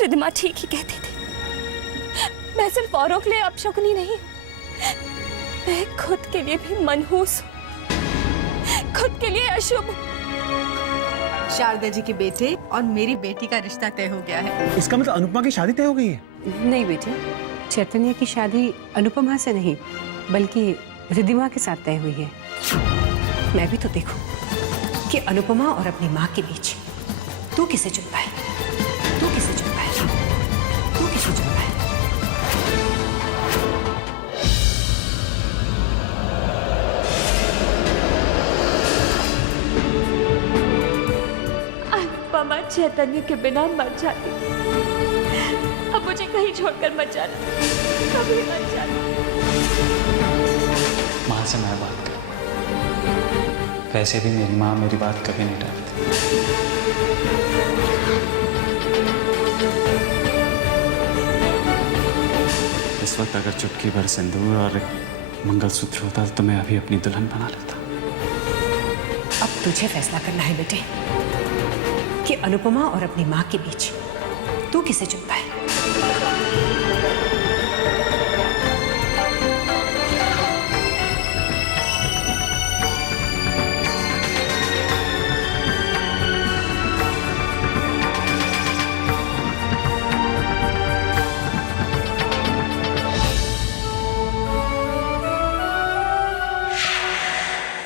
रिद्धिमा ठीक ही कहती थी। मैं सिर्फ औरों के लिए अपशकुनी नहीं, मैं खुद के लिए भी मनहूस हूँ, खुद के लिए अशुभ। शारदा जी के बेटे और मेरी बेटी का रिश्ता तय हो गया है। इसका मतलब अनुपमा की शादी तय हो गई है? नहीं बेटे, चैतन्य की शादी अनुपमा से नहीं बल्कि रिद्धिमा के साथ तय हुई है। मैं भी तो देखूं कि अनुपमा और अपनी माँ के बीच तू किसे चुन पाए, तू किसे चुन पाए, तू किसे चुन पाए। अनुपमा चैतन्य के बिना मर जाती, अब मुझे कहीं छोड़कर मत जाना, कभी मत जाना। माँ से मैं बात कर, वैसे भी मेरी माँ मेरी बात कभी नहीं टालती। इस वक्त अगर चुटकी भर सिंदूर और मंगलसूत्र होता तो मैं अभी अपनी दुल्हन बना लेता। अब तुझे फैसला करना है बेटे कि अनुपमा और अपनी माँ के बीच तू किसे चुन पाए।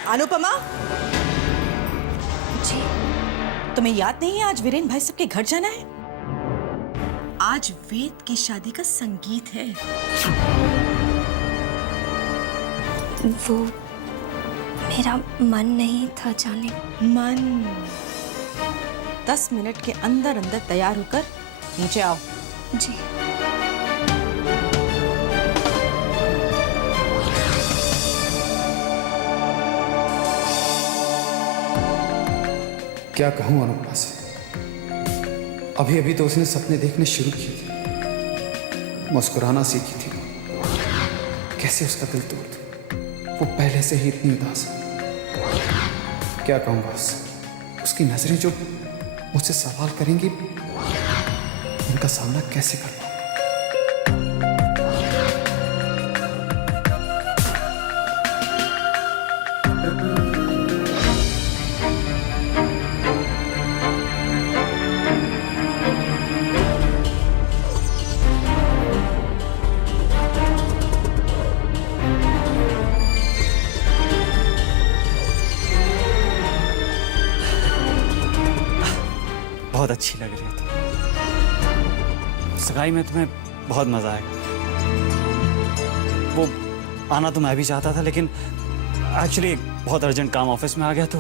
अनुपमा जी तुम्हें याद नहीं है आज वीरेन भाई सबके घर जाना है? आज वेद की शादी का संगीत है। वो मेरा मन नहीं था जाने। मन 10 मिनट के अंदर अंदर तैयार होकर नीचे आओ। जी क्या कहूं अनुपमा से, अभी अभी तो उसने सपने देखने शुरू किए थे, मुस्कुराना सीखी थी। कैसे उसका दिल तोड़ दूं? वो पहले से ही इतनी उदास है। क्या कहूंगा उसकी नजरें जो मुझसे सवाल करेंगी, उनका सामना कैसे कर पाऊं? बहुत अच्छी लग रही है तुम। सगाई में तुम्हें बहुत मजा आएगा। वो आना तो मैं भी चाहता था, लेकिन एक्चुअली बहुत अर्जेंट काम ऑफिस में आ गया, तो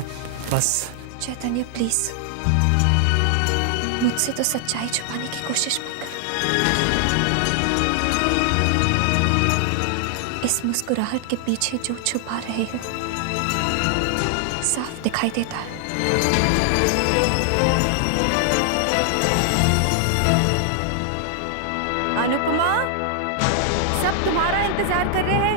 बस। चैतन्य प्लीज मुझसे तो सच्चाई छुपाने की कोशिश मत कर। इस मुस्कुराहट के पीछे जो छुपा रहे हो साफ दिखाई देता है। अनुपमा, सब तुम्हारा इंतजार कर रहे हैं।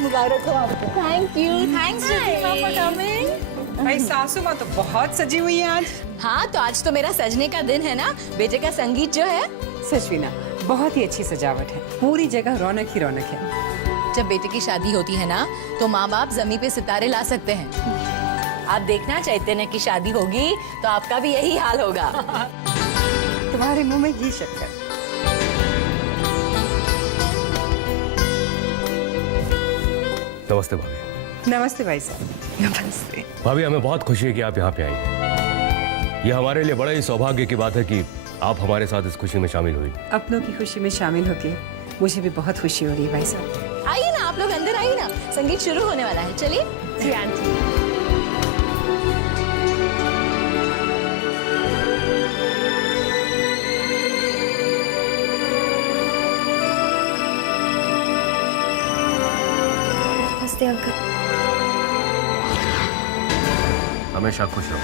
मुबारक हो आपको। Thank you, thanks for coming. भाई सासू माँ तो बहुत सजी हुई है आज। हाँ, तो आज तो मेरा सजने का दिन है ना, बेटे का संगीत जो है। सचवीना बहुत ही अच्छी सजावट है, पूरी जगह रौनक ही रौनक है। जब बेटे की शादी होती है ना, तो माँ बाप जमीन पे सितारे ला सकते हैं। आप देखना, चैतन्य की शादी होगी तो आपका भी यही हाल होगा। तुम्हारे मुंह में घी शक्कर। नमस्ते भाभी। नमस्ते भाई साहब। नमस्ते भाभी, हमें बहुत खुशी है कि आप यहाँ पे आई। ये हमारे लिए बड़ा ही सौभाग्य की बात है कि आप हमारे साथ इस खुशी में शामिल हुई। अपनों की खुशी में शामिल होके मुझे भी बहुत खुशी हो रही है भाई साहब। आइए ना, आप लोग अंदर आइए ना, संगीत शुरू होने वाला है। चलिए। जी आंटी। नमस्ते अंकल। हमेशा खुश रहो।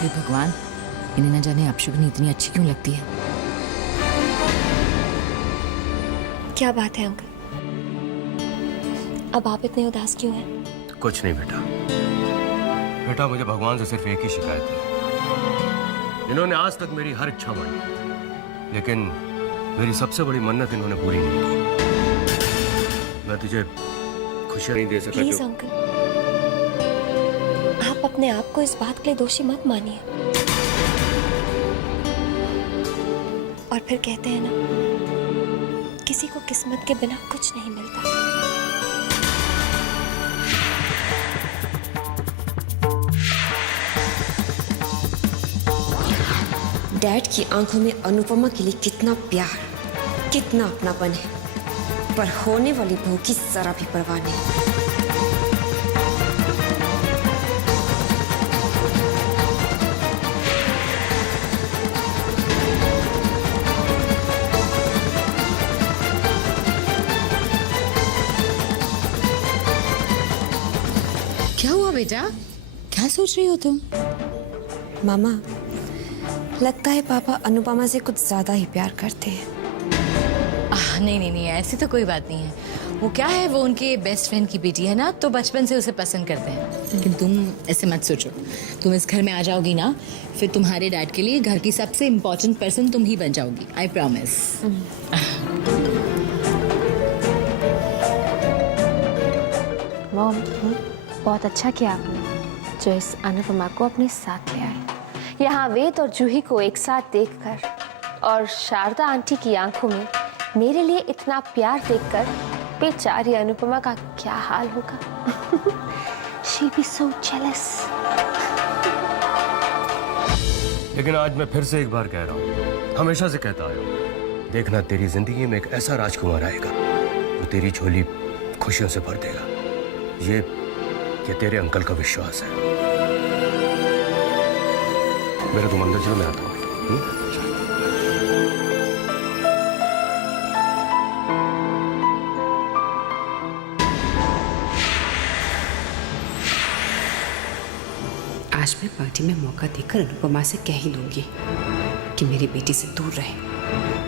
हे भगवान, इन्हें न जाने अपशगुनी इतनी अच्छी क्यों लगती है। क्या बात है अंकल, अब आप इतने उदास क्यों हैं? कुछ नहीं बेटा। बेटा मुझे भगवान से सिर्फ एक ही शिकायत है। इन्होंने आज तक मेरी हर इच्छा मानी, लेकिन मेरी सबसे बड़ी मन्नत इन्होंने पूरी नहीं की। मैं तुझे खुशियां नहीं दे सका। प्लीज अंकल, आप अपने आप को इस बात के लिए दोषी मत मानिए। और फिर कहते हैं ना, किसी को किस्मत के बिना कुछ नहीं मिलता। डैड की आंखों में अनुपमा के लिए कितना प्यार, कितना अपनापन है, पर होने वाली बहू की जरा भी परवाह नहीं। क्या हुआ बेटा, क्या सोच रही हो तुम? मामा, लगता है पापा अनुपमा से कुछ ज्यादा ही प्यार करते हैं। नहीं नहीं नहीं, ऐसी तो कोई बात नहीं है। वो क्या है, वो उनके बेस्ट फ्रेंड की बेटी है ना, तो बचपन से उसे पसंद करते हैं। लेकिन तुम ऐसे मत सोचो, तुम इस घर में आ जाओगी ना, फिर तुम्हारे डैड के लिए घर की सबसे इम्पोर्टेंट पर्सन तुम ही बन जाओगी। I promise. मॉम, बहुत अच्छा किया आपने जो इस अनुपमा को अपने साथ ले आए। यहाँ वेद और जूही को एक साथ देखकर और शारदा आंटी की आंखों में मेरे लिए इतना प्यार देखकर बेचारी अनुपमा का क्या हाल होगा। She'll be so jealous. लेकिन आज मैं फिर से एक बार कह रहा हूँ, हमेशा से कहता आया हूँ, देखना तेरी जिंदगी में एक ऐसा राजकुमार आएगा जो तेरी झोली खुशियों से भर देगा। ये तेरे अंकल का विश्वास है। मेरा तुम अंदर चलो, मैं आता हूँ। आज मैं पार्टी में मौका देकर अनुपमा से कह ही दूंगी कि मेरी बेटी से दूर रहे,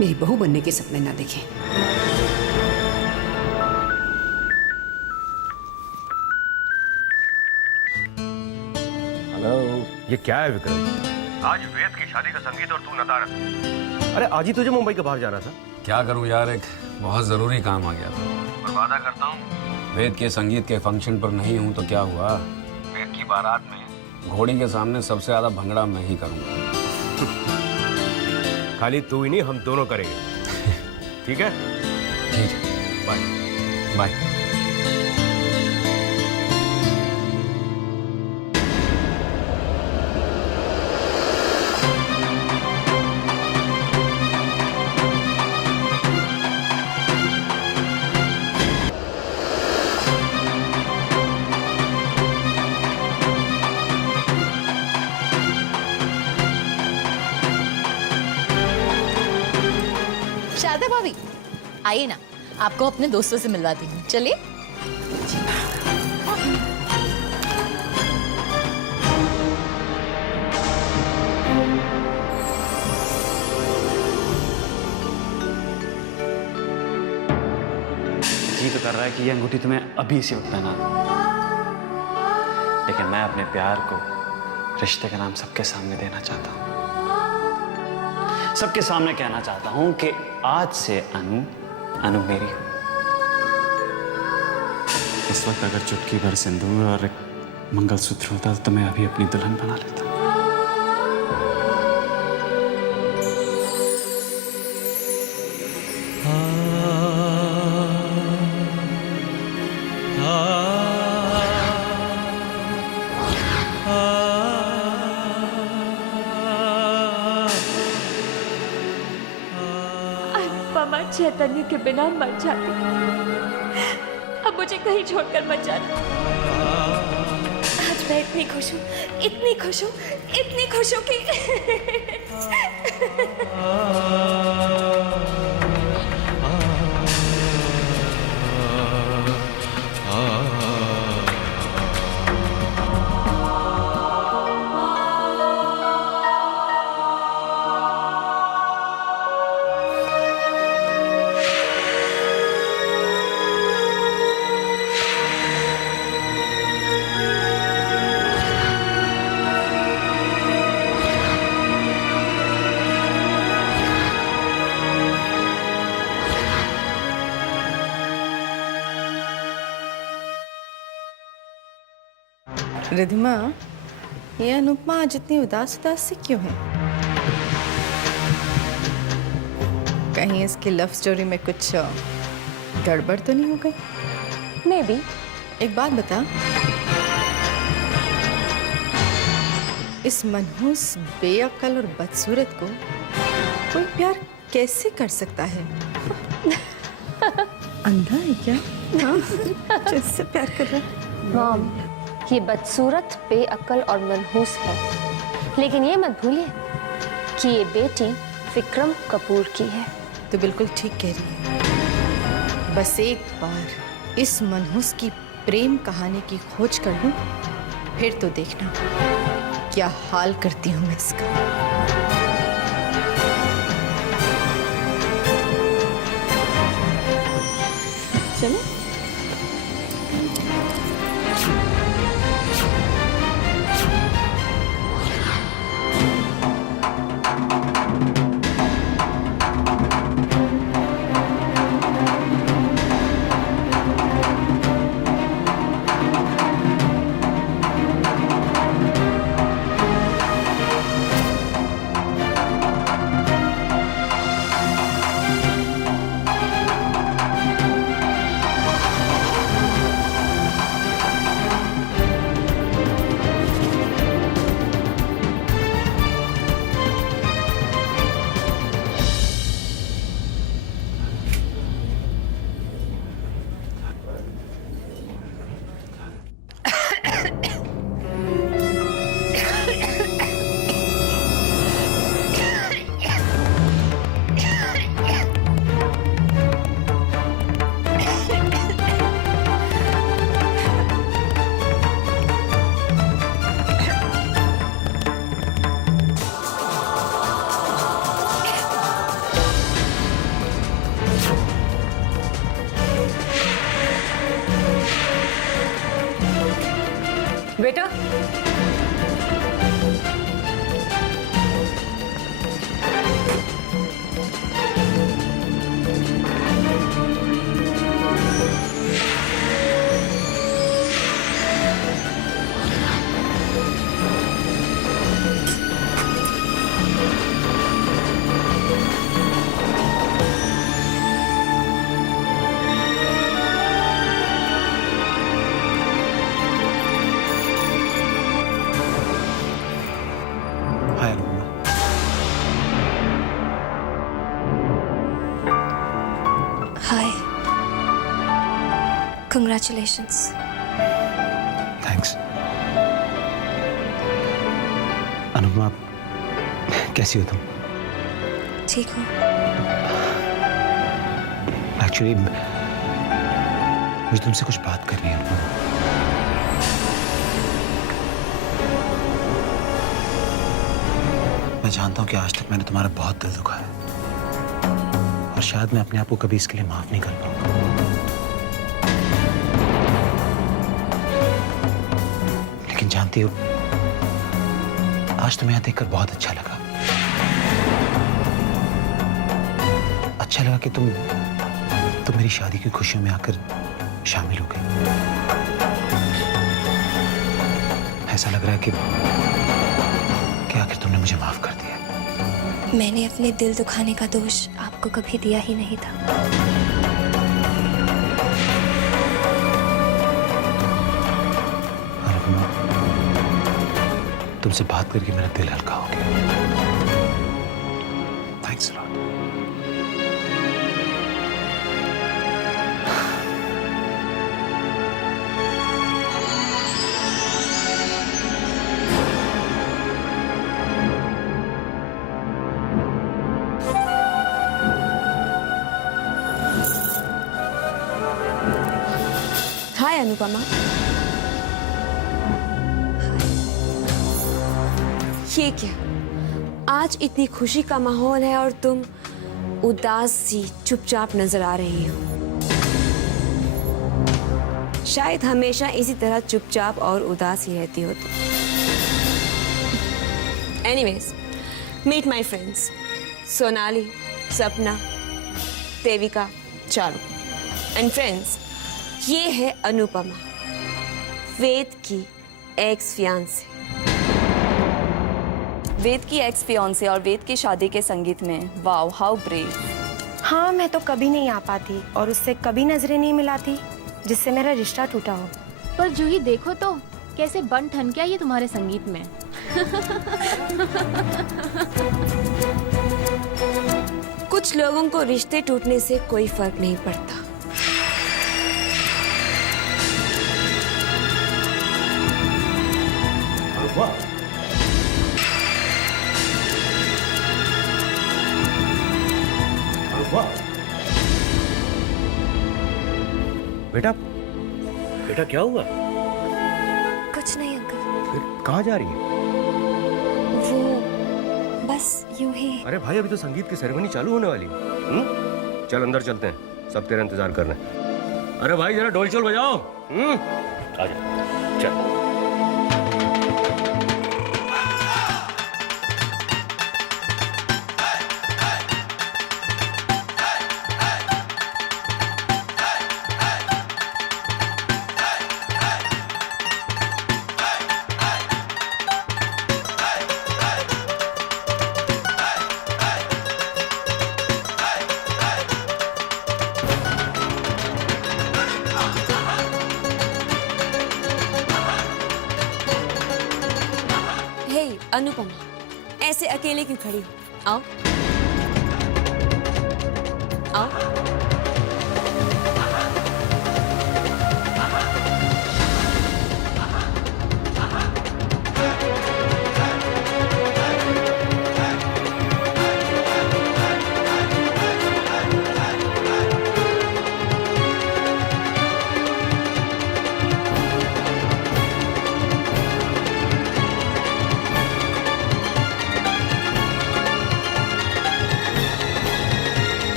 मेरी बहू बनने के सपने ना देखे। हेलो, ये क्या है विक्रम? आज वेद की शादी का संगीत और तू नदारत। अरे आज ही तुझे मुंबई के बाहर जाना था। क्या करूं यार, एक बहुत जरूरी काम आ गया था। और वादा करता हूँ वेद के संगीत के फंक्शन पर नहीं हूं तो क्या हुआ, वेद की बारात में घोड़ी के सामने सबसे ज्यादा भंगड़ा मैं ही करूंगा। खाली तू ही नहीं, हम दोनों करेंगे। ठीक है? ठीक है, बाय बाय। शारदा भाभी, आइए ना, आपको अपने दोस्तों से मिलवाती हूँ। चलिए। जी तो कर रहा है कि ये अंगूठी तुम्हें अभी इसी वक्त पहना दूं, लेकिन मैं अपने प्यार को रिश्ते का नाम सबके सामने देना चाहता हूँ। सबके सामने कहना चाहता हूँ कि आज से अनु मेरी हो। इस वक्त अगर चुटकी भर सिंदूर और एक मंगलसूत्र होता तो मैं अभी अपनी दुल्हन बना लेता। अनुपमा चैतन्य के बिना मर जाती, अब मुझे कहीं छोड़कर मत जाना। आज मैं इतनी खुश हूँ, इतनी खुश हूँ, इतनी खुश हूँ कि रिधिमा, ये अनुपमा आज इतनी उदास उदास सी क्यों है? कहीं इसकी लव स्टोरी में कुछ गड़बड़ तो नहीं हो गई? May be. एक बात बता, इस मनहूस, बेअक्ल और बदसूरत को कोई प्यार कैसे कर सकता है? अंधा है क्या? हाँ, जिससे प्यार कर रहा है। मॉम, ये बदसूरत, बेअक्ल और मनहूस है, लेकिन ये मत भूलिए कि ये बेटी विक्रम कपूर की है। तो बिल्कुल ठीक कह रही है। बस एक बार इस मनहूस की प्रेम कहानी की खोज कर लूं, फिर तो देखना क्या हाल करती हूं मैं इसका। चलो। बेटा, हाय अनुपमा। हाय, कंग्रेचुलेशंस। थैंक्स। अनुपमा, कैसी हो तुम? ठीक हो? एक्चुअली मुझे तुमसे कुछ बात करनी है अनुपमा। मैं जानता हूं कि आज तक मैंने तुम्हारा बहुत दिल दुखा है और शायद मैं अपने आप को कभी इसके लिए माफ नहीं कर पाऊंगा। लेकिन जानती हो, आज तुम्हें यहां देखकर बहुत अच्छा लगा। अच्छा लगा कि तुम मेरी शादी की खुशियों में आकर शामिल हो गई। ऐसा लग रहा है कि आखिर तुमने मुझे माफ कर दिया। मैंने अपने दिल दुखाने का दोष आपको कभी दिया ही नहीं था। अनुपमा, तुमसे बात करके मेरा दिल हल्का हो गया। Thanks a lot. Hi Anupama. ये क्या, आज इतनी खुशी का माहौल है और तुम उदास सी चुपचाप नजर आ रही हो। शायद हमेशा इसी तरह चुपचाप और उदास ही रहती हो तुम। Anyways, meet my friends Sonali, Sapna, Devika, Charu and friends, ये है अनुपमा, वेद की एक्स फियांसे। वेद की एक्स फियांसे और वेद की शादी के संगीत में, वाओ हाउ ब्रेव। हाँ, मैं तो कभी नहीं आ पाती और उससे कभी नजरें नहीं मिलाती जिससे मेरा रिश्ता टूटा हो। पर जूही देखो तो कैसे बन ठन गया ये तुम्हारे संगीत में। कुछ लोगों को रिश्ते टूटने से कोई फर्क नहीं पड़ता। बेटा, बेटा क्या हुआ? कुछ नहीं अंकल। फिर कहाँ जा रही है? वो बस यूं ही। अरे भाई, अभी तो संगीत की सेरेमनी चालू होने वाली है। चल अंदर चलते हैं, सब तेरा इंतजार कर रहे हैं। अरे भाई जरा ढोल चोल बजाओ। आजा चल। अनुपमा, ऐसे अकेले क्यों खड़ी हो? आओ आओ।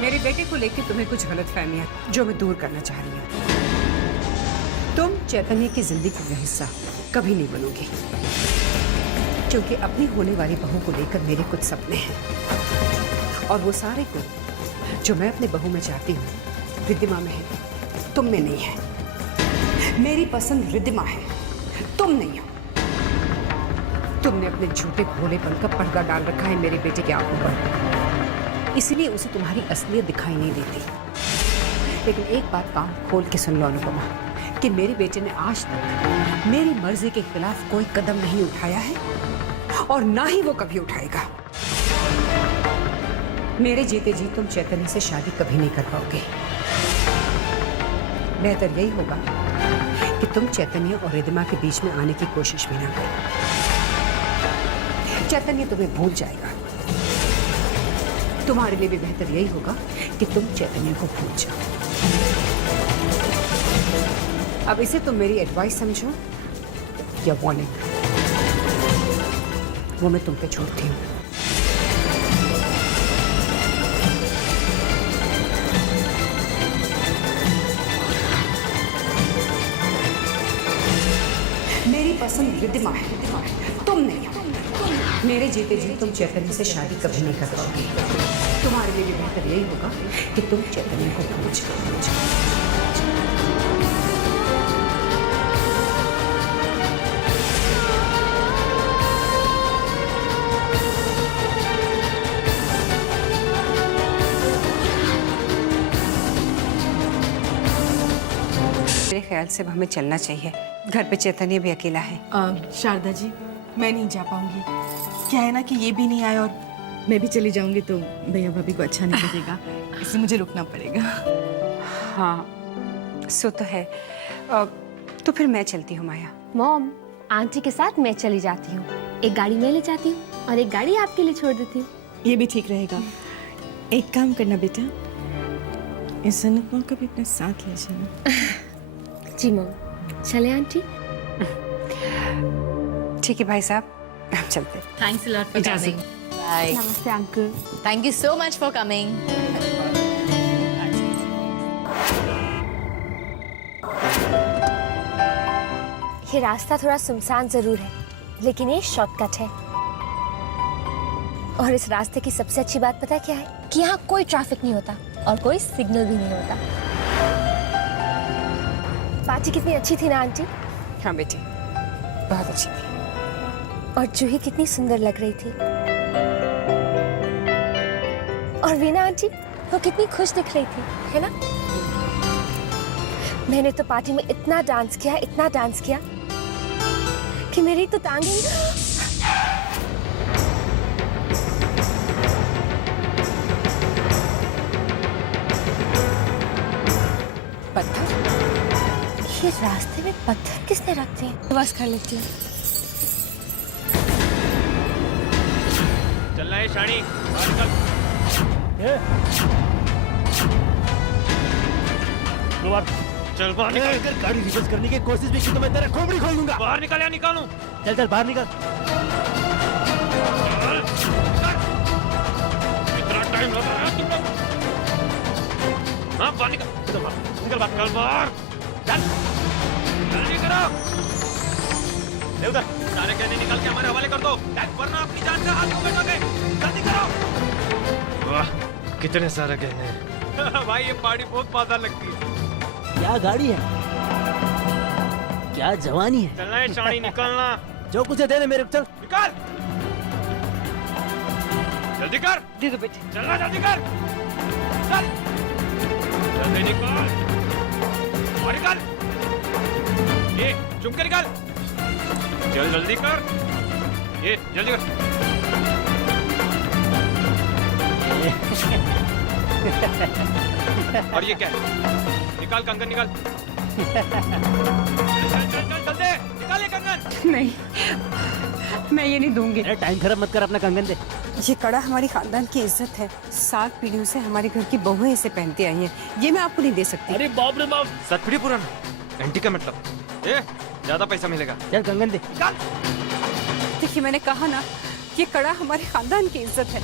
मेरे बेटे को लेकर तुम्हें कुछ गलतफहमियां जो मैं दूर करना चाह रही हूँ। तुम चैतन्य की जिंदगी का हिस्सा कभी नहीं बनोगे, क्योंकि अपनी होने वाली बहू को लेकर मेरे कुछ सपने हैं और वो सारे गुण जो मैं अपने बहू में चाहती हूँ रिद्धिमा में है, तुम में नहीं है। मेरी पसंद रिद्धिमा है, तुम नहीं हो। तुमने अपने झूठे भोलेपन का पर्दा डाल रखा है मेरे बेटे की आंखों पर, इसलिए उसे तुम्हारी असलियत दिखाई नहीं देती। लेकिन एक बात कान खोल के सुन लो अनुपमा, कि मेरे बेटे ने आज तक मेरी मर्जी के खिलाफ कोई कदम नहीं उठाया है और ना ही वो कभी उठाएगा। मेरे जीते जी तुम चैतन्य से शादी कभी नहीं कर पाओगे। बेहतर यही होगा कि तुम चैतन्य और रिद्धिमा के बीच में आने की कोशिश भी ना करो। चैतन्य तुम्हें भूल जाएगा। तुम्हारे लिए भी बेहतर यही होगा कि तुम चैतन्य को भूल जाओ। अब इसे तुम मेरी एडवाइस समझो या वार्निंग, वो मैं तुम पे छोड़ती हूँ। मेरी पसंद रिद्धिमा है, तुम नहीं हो। मेरे जीते जी तुम चैतन्य से शादी कभी नहीं कर पाओगे। तुम्हारे लिए भी बेहतर यही होगा कि तुम चैतन्य को भूल जाओ। मेरे ख्याल से हमें चलना चाहिए, घर पे चैतन्य भी अकेला है। शारदा जी, मैं नहीं जा पाऊंगी। क्या है ना कि ये भी नहीं आए और मैं भी चली जाऊंगी तो भैया भाभी को अच्छा नहीं लगेगा, इसलिए मुझे रुकना पड़ेगा। हाँ सो तो है। तो फिर मैं चलती हूँ माया। मॉम, आंटी के साथ मैं चली जाती हूँ। एक गाड़ी मैं ले जाती हूँ और एक गाड़ी आपके लिए छोड़ देती हूँ। ये भी ठीक रहेगा। एक काम करना बेटा, इस अनुपमा को भी अपने साथ ले जाना। जी मॉम, चले आंटी? ठीक है भाई साहब, हम चलते हैं। Thanks a lot for coming. Bye. नमस्ते uncle. Thank you so much for coming. ये रास्ता थोड़ा सुनसान जरूर है, लेकिन ये शॉर्टकट है। और इस रास्ते की सबसे अच्छी बात पता है क्या है? कि यहाँ कोई ट्रैफिक नहीं होता और कोई सिग्नल भी नहीं होता। पार्टी कितनी अच्छी थी ना आंटी? हाँ बेटी, बहुत अच्छी थी। और जूही कितनी सुंदर लग रही थी। और वीना आंटी, वो कितनी खुश दिख रही थी, है ना? मैंने तो पार्टी में इतना डांस किया कि मेरी तो टांगें पत्थर? ये रास्ते में पत्थर किसने रख दिए? बस कर लेती हूँ। चलना है शानी, बाहर निकल। चल बाहर निकल। अगर गाड़ी रिवर्स करने की कोशिश भी की तो मैं तेरा खोपड़ी खोल दूंगा। बाहर निकल या निकालूं? चल चल बाहर निकल। इतना टाइम लगा रहा तुम लोग? हाँ बाहर निकल, निकल बाहर, चल जल्दी करो। ले उधर, सारे गहने निकाल के हमारे हवाले कर दो, वरना अपनी जान का हाथ क्यों बैठोगे? जल्दी करो। वाह, कितने सारे गहने हैं। भाई ये पार्टी बहुत मजा लगती है। क्या गाड़ी है, क्या जवानी है। चलना है शानी, निकलना। जो कुछ है दे दे मेरे को, चल निकाल, जल्दी कर। दे दो बेटी। चलना, जल्दी कर, चल जल्दी निकाल, और निकाल, ये चुम के निकाल, चल जल्दी कर, ये जल्दी कर। और ये क्या है? निकाल कंगन, निकाल। चल दे, निकाल ये कंगन। नहीं, मैं ये नहीं दूंगी। टाइम खराब मत कर, अपना कंगन दे। ये कड़ा हमारी खानदान की इज्जत है। 7 पीढ़ियों से हमारे घर की बहुएं इसे पहनती आई हैं। ये मैं आपको नहीं दे सकती। अरे बाप रे बाप, 7 पीढ़ी पुराना, एंटी का मतलब। ये ज्यादा पैसा मिलेगा। चल कंगन दे। निकाल। देखिए मैंने कहा ना, ये कड़ा हमारे खानदान की इज्जत है।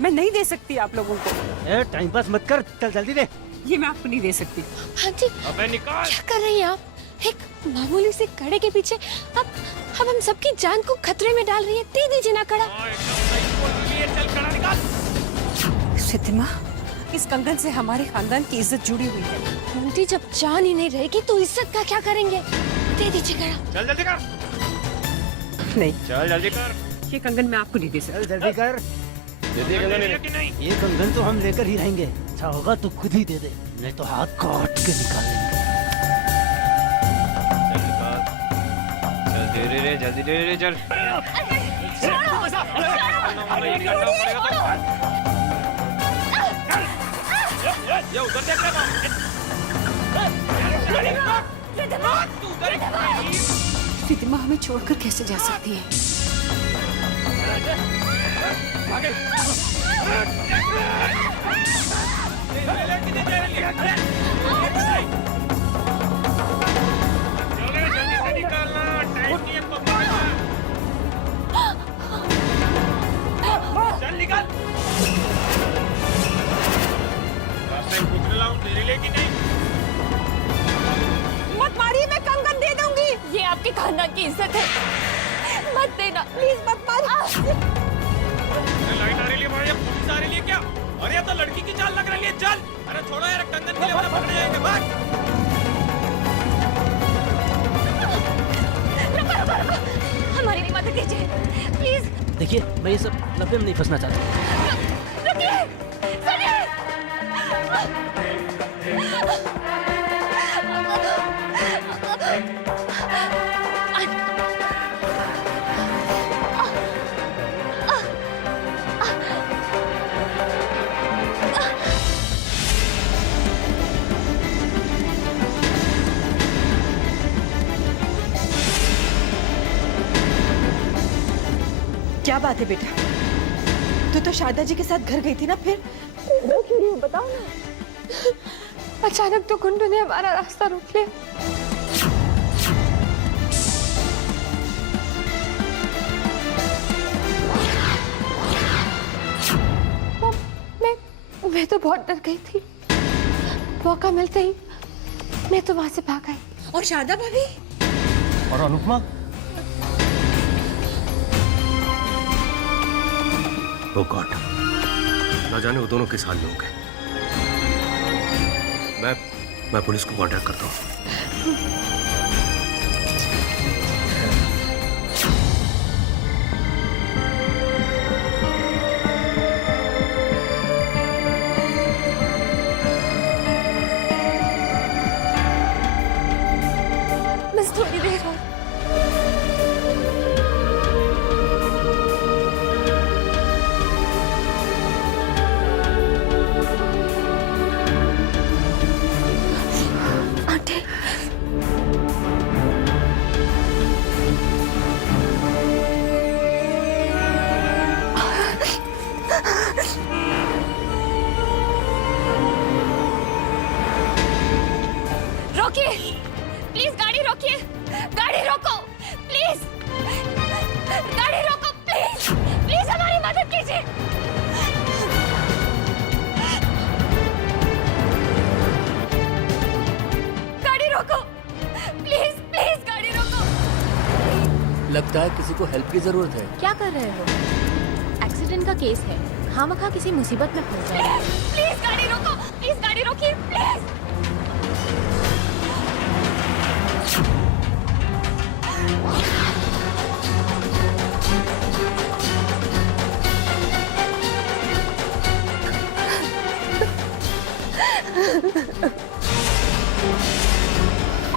मैं नहीं दे सकती आप लोगों को। टाइम पास मत कर, चल जल्दी दे। ये मैं आपको नहीं दे सकती। आंटी, अबे निकाल। क्या कर रही हैं आप? एक मामूली से कड़े के पीछे अब हम सबकी जान को खतरे में डाल रही है। दे दीजिए ना कड़ा। चल कड़ा निकाल। सिद्धिमा, इस कंगन से हमारे खानदान की इज्जत जुड़ी हुई है। आंटी, जब जान ही नहीं रहेगी तो इज्जत का क्या करेंगे? दे दीजिए कड़ा। चल जल्दी कर। नहीं, चल जल्दी कर। ये कंगन मैं आपको नहीं दे सकती। चल जल्दी कर। नहीं, ये कंगन तो हम लेकर ही रहेंगे। अच्छा होगा तो खुद ही दे दे, नहीं तो हाथ काट के निकालेंगे। चल धीरे रे, जल्दी धीरे चल। ये उधर देख रहा था। सिद्धिमा हमें छोड़कर कैसे जा सकती है? आगे। चल निकल। रास्ते में पूछने लाऊं तेरे लिए कि नहीं? मत मारिए, मैं कंगन दे दूंगी। ये आपके खानदान की इज्जत है, मत देना प्लीज, मत मारो। लाइट आ रही है भाई, पुलिस आ रही है क्या? अरे ये तो लड़की की चाल लग रही है। चल, अरे छोड़ो यार, कंगन के लिए वरना पकड़ जाएंगे। भाग। हमारी नहीं मदद कीजिए प्लीज। देखिए, मैं ये सब लफड़े में नहीं फंसना चाहता। रुकिए, सुनिए। क्या बात है बेटा? तू तो शारदा जी के साथ घर गई थी ना, फिर रो क्यों रही हो? बताओ ना। अचानक तो गुंडू ने हमारा रास्ता रोक लिया। मैं तो बहुत डर गई थी। मौका मिलते ही मैं तो वहां से भाग आई। और शारदा भाभी और अनुपमा? ओह गॉड, ना जाने वो दोनों किस हाल में हो गए। मैं पुलिस को कांटेक्ट करता हूँ। बस थोड़ी देर और। आंटी, रोकिए प्लीज, गाड़ी रोकिए, गाड़ी रोको प्लीज, गाड़ी रोको प्लीज, प्लीज हमारी मदद कीजिए। गाड़ी रोको प्लीज, प्लीज गाड़ी रोको। लगता है किसी को हेल्प की जरूरत है। क्या कर रहे हो? एक्सीडेंट का केस है, खामखा किसी मुसीबत में फंस जाएगा। प्लीज गाड़ी रोको, प्लीज गाड़ी रोकिए प्लीज।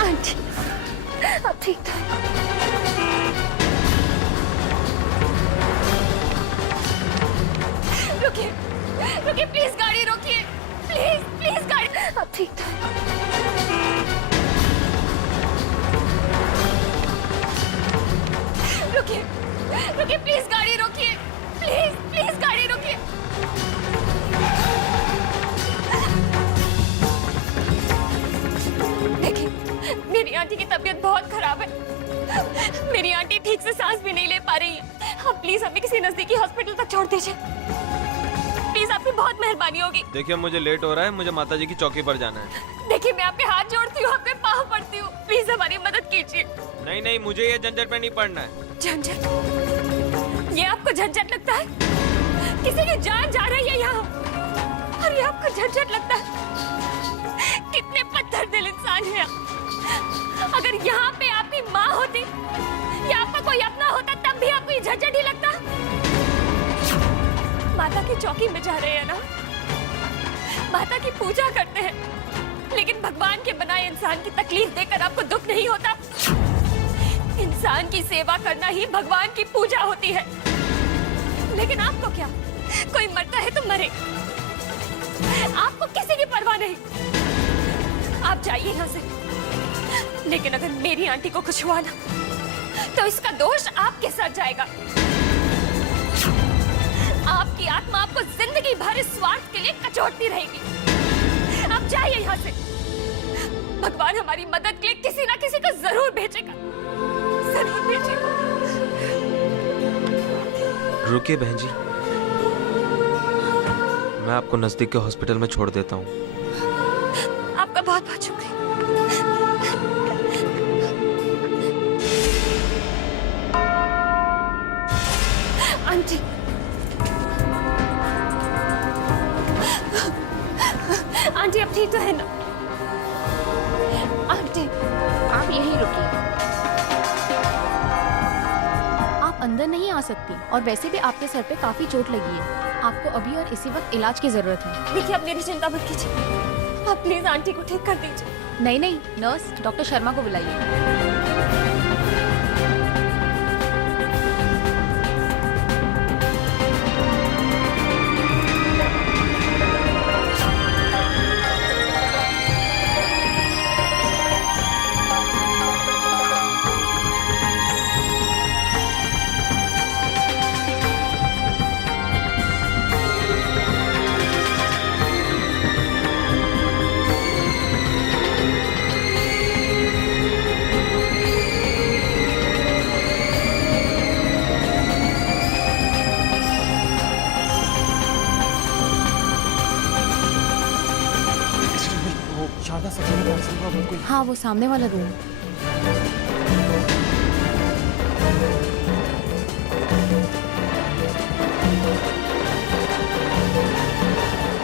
आंटी, अब ठीक था। रुकिए, रुकिए प्लीज, गाड़ी रोकिए प्लीज, प्लीज गाड़ी। अब ठीक था। रुकिए, रुकिए प्लीज, गाड़ी रोकिए प्लीज, प्लीज गाड़ी रोकिए। देखिए, मेरी आंटी की तबीयत बहुत खराब है। मेरी आंटी ठीक से सांस भी नहीं ले पा रही है। आप प्लीज हमें किसी नजदीकी हॉस्पिटल तक छोड़ दीजिए। प्लीज, आपकी बहुत मेहरबानी होगी। देखिए मुझे लेट हो रहा है, मुझे माताजी की चौकी पर जाना है। देखिए, मैं आपके हाथ जोड़ती हूँ, आपके पाँव पड़ती हूँ, प्लीज हमारी मदद कीजिए। नहीं नहीं, मुझे ये झंझट में नहीं पड़ना है। झंझट? ये आपको झंझट लगता है? किसी की जान जा रही है यहाँ, और ये आपको झंझट लगता है? कितने पत्थर दिल इंसान है आप। अगर यहाँ पे आपकी माँ होती या आपका कोई अपना होता, तब भी आपको ये झंझट ही लगता? माता की चौकी में जा रहे हैं ना, माता की पूजा करते हैं, लेकिन भगवान के बनाए इंसान की तकलीफ देकर आपको दुख नहीं होता? इंसान की सेवा करना ही भगवान की पूजा होती है। लेकिन आपको क्या, कोई मरता है तो मरे, आपको किसी की परवाह नहीं। आप जाइए यहाँ से, लेकिन अगर मेरी आंटी को कुछ हुआ ना, तो इसका दोष आपके साथ जाएगा। आपकी आत्मा आपको जिंदगी भर इस स्वार्थ के लिए कचोटती रहेगी। आप जाइए यहाँ से। भगवान हमारी मदद के लिए किसी ना किसी को जरूर भेजेगा, जरूर भेजेगा। रुकिए बहन जी, मैं आपको नजदीक के हॉस्पिटल में छोड़ देता हूँ। आपका बहुत बहुत शुक्रिया। आंटी, आंटी अब ठीक तो है ना? आंटी, आप यहीं रुकिए। आप अंदर नहीं आ सकती, और वैसे भी आपके सर पे काफी चोट लगी है। आपको अभी और इसी वक्त इलाज की जरूरत है। देखिए, आप मेरी चिंता मत कीजिए, आप प्लीज आंटी को ठीक कर दीजिए। नहीं नहीं, नर्स डॉक्टर शर्मा को बुलाइए। हाँ, वो सामने वाला रूम।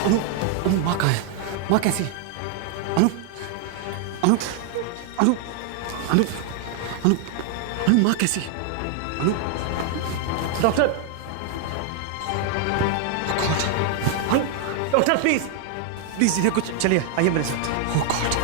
अनु, अनु माँ कहाँ है? माँ कैसी है? अनु, अनु, अनु, अनु, अनु, अनु माँ कैसी है? Anu, doctor, Anu, doctor please, please इन्हें कुछ, चलिए आइए मेरे साथ। Oh God.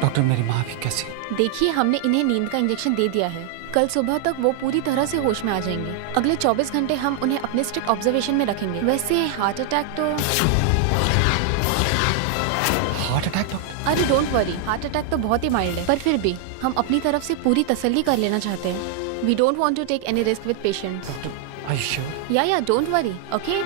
डॉक्टर मेरी माँ भी कैसी? देखिए, हमने इन्हें नींद का इंजेक्शन दे दिया है। कल सुबह तक वो पूरी तरह से होश में आ जाएंगे। अगले 24 घंटे हम उन्हें अपने स्ट्रिक्ट ऑब्जर्वेशन में रखेंगे। वैसे हार्ट अटैक तो अरे डोंट वरी, हार्ट अटैक तो बहुत ही माइल्ड है, पर फिर भी हम अपनी तरफ से पूरी तसल्ली कर लेना चाहते हैं। We don't want to take any risk with patients. Are you sure? या डोंट वरी, ओके?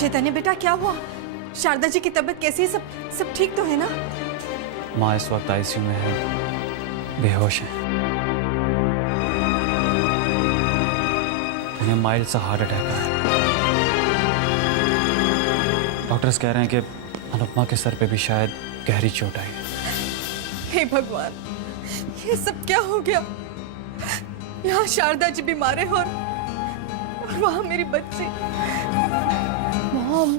चैतन्य बेटा, क्या हुआ? शारदा जी की तबीयत कैसी है? सब ठीक तो है ना? माँ इस वक्त आईसीयू में है, बेहोश है। उन्हें माइल्ड सा हार्ट अटैक है। डॉक्टर्स कह रहे हैं कि अनुपमा के सर पे भी शायद गहरी चोट आई है। हे भगवान, ये सब क्या हो गया? यहाँ शारदा जी बीमार है और वहाँ मेरी बच्ची। मॉम,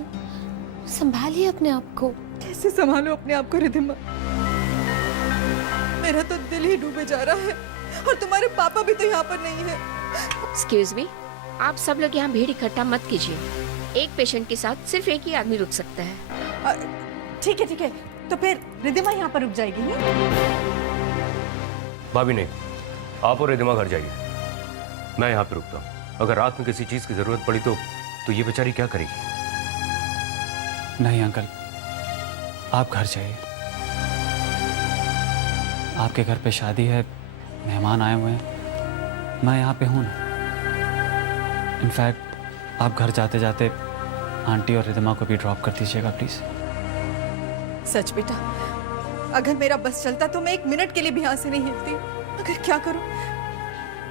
संभालिए अपने आप को। कैसे संभालो अपने आप को रिधिमा? मेरा तो दिल ही डूबे जा रहा है और तुम्हारे पापा भी तो यहाँ पर नहीं है। एक्सक्यूज मी, आप सब लोग यहाँ भीड़ इकट्ठा मत कीजिए। एक पेशेंट के साथ सिर्फ एक ही आदमी रुक सकता है। ठीक है, तो फिर रिधिमा यहाँ पर रुक जाएगी नहीं? भाभी नहीं, आप और रिधिमा घर जाइए, मैं यहाँ पे रुकता हूँ। अगर रात में किसी चीज की जरूरत पड़ी तो ये बेचारी क्या करेगी? नहीं अंकल, आप घर जाइए। आपके घर पे शादी है, मेहमान आए हुए हैं, मैं यहाँ पे हूँ ना। इनफैक्ट आप घर जाते जाते आंटी और रिधिमा को भी ड्रॉप कर दीजिएगा प्लीज। सच बेटा, अगर मेरा बस चलता तो मैं एक मिनट के लिए भी यहाँ से नहीं हिलती। मगर क्या करूं,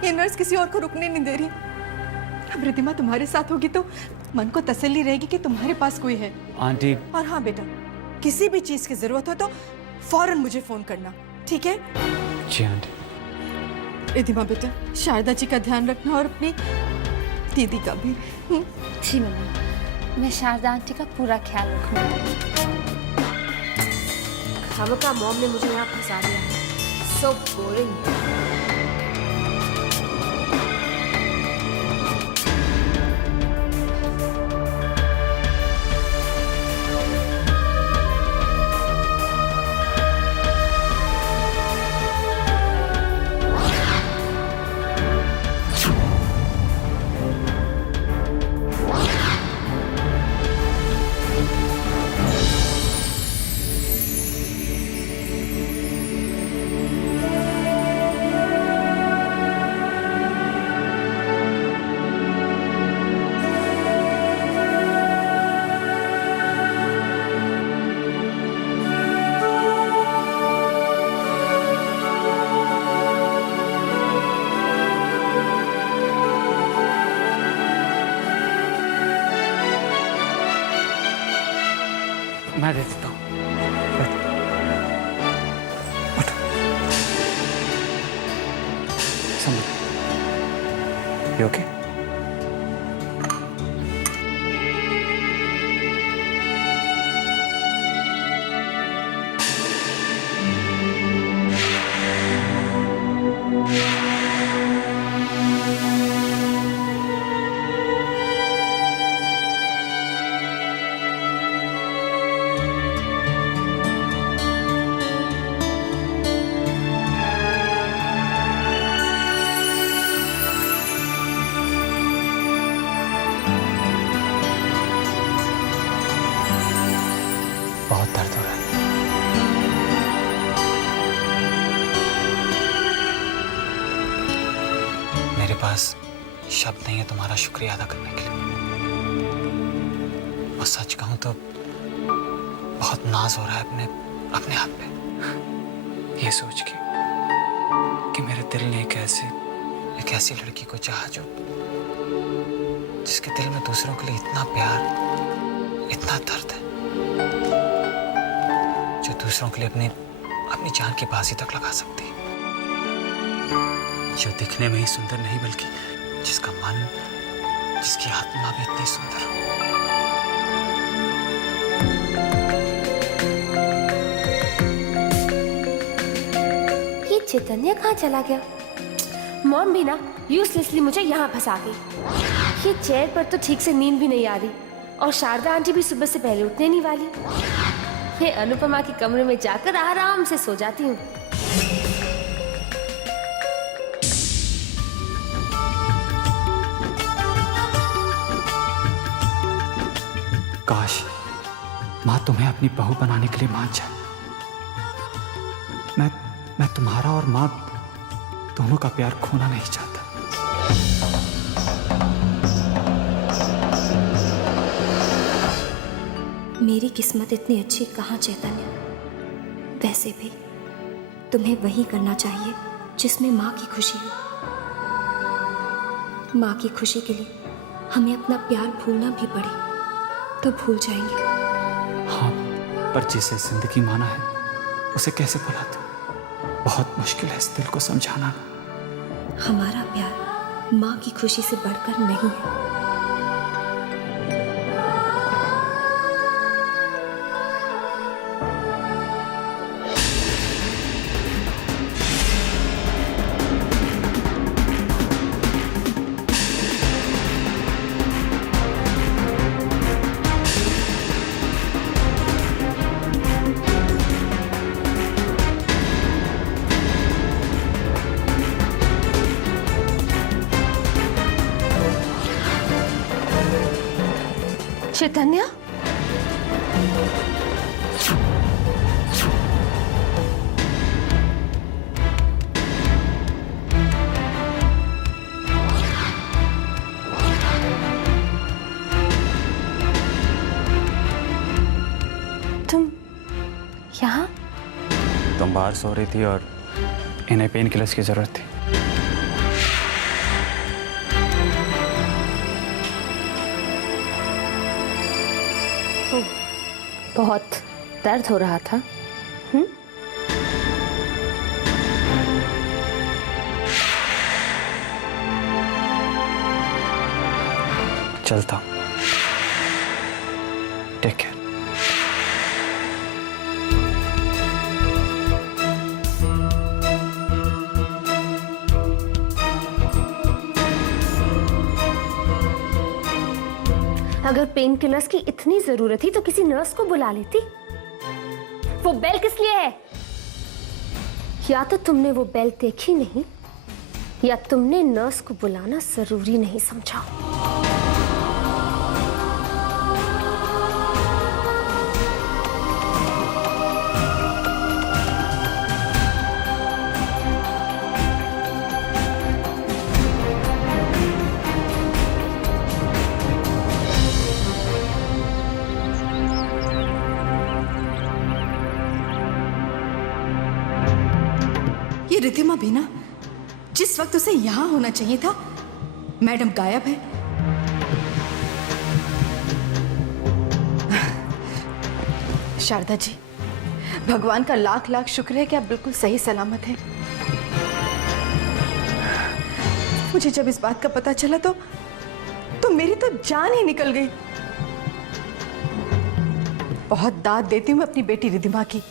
ये नर्स किसी और को रुकने नहीं दे रही। अब रिधिमा तुम्हारे साथ होगी तो मन को तसल्ली रहेगी कि तुम्हारे पास कोई है। आंटी। और हाँ बेटा, किसी भी चीज की जरूरत हो तो फौरन मुझे फोन करना, ठीक है? जी आंटी। रिधिमा बेटा, शारदा जी का ध्यान रखना और अपनी दीदी का भी। जी मम्मी, मैं शारदा आंटी का पूरा ख्याल रखूंगी। खामखा मॉम ने मुझे यहाँ फंसा दिया है। So boring। खाना दे देता हूँ। बैठो। संभल। You okay? बहुत दर्द हो रहा है। मेरे पास शब्द नहीं है तुम्हारा शुक्रिया अदा करने के लिए। और सच कहूं तो बहुत नाज हो रहा है अपने आप पे, ये सोच के कि मेरे दिल ने एक ऐसी लड़की को चाहा जो जिसके दिल में दूसरों के लिए इतना प्यार, इतना दर्द है, जो दूसरों के लिए अपनी जान की बाजी तक लगा सकती है, जो दिखने में ही सुंदर नहीं बल्कि जिसका मन, जिसकी आत्मा भी इतनी सुंदर हो। ये चैतन्य कहाँ चला गया? मॉम भी ना यूजलेसली मुझे यहाँ फंसा गई। ये चेयर पर तो ठीक से नींद भी नहीं आ रही और शारदा आंटी भी सुबह से पहले उठने नहीं वाली। मैं अनुपमा के कमरे में जाकर आराम से सो जाती हूँ। काश माँ तुम्हें अपनी बहू बनाने के लिए मान जाए। मैं तुम्हारा और माँ दोनों का प्यार खोना नहीं चाहता। मेरी किस्मत इतनी अच्छी कहाँ चैतन्य। वैसे भी तुम्हें वही करना चाहिए जिसमें माँ की खुशी हो। माँ की खुशी के लिए हमें अपना प्यार भूलना भी पड़े तो भूल जाएंगे। हाँ, पर जिसे जिंदगी माना है उसे कैसे भुला दूं? बहुत मुश्किल है इस दिल को समझाना। हमारा प्यार माँ की खुशी से बढ़कर नहीं है। चैतन्य, तुम यहाँ? तुम बाहर सो रही थी और इन्हें पेन किलर्स की जरूरत थी। बहुत दर्द हो रहा था। चलता हूं। Take care. अगर पेन किलर्स की इतनी जरूरत थी तो किसी नर्स को बुला लेती। वो बेल किस लिए है? या तो तुमने वो बेल देखी नहीं या तुमने नर्स को बुलाना जरूरी नहीं समझा। रिद्धिमा भी ना, जिस वक्त उसे यहां होना चाहिए था, मैडम गायब है। शारदा जी, भगवान का लाख लाख शुक्र है कि आप बिल्कुल सही सलामत हैं। मुझे जब इस बात का पता चला तो मेरी तो जान ही निकल गई। बहुत दाद देती हूँ मैं अपनी बेटी रिद्धिमा की,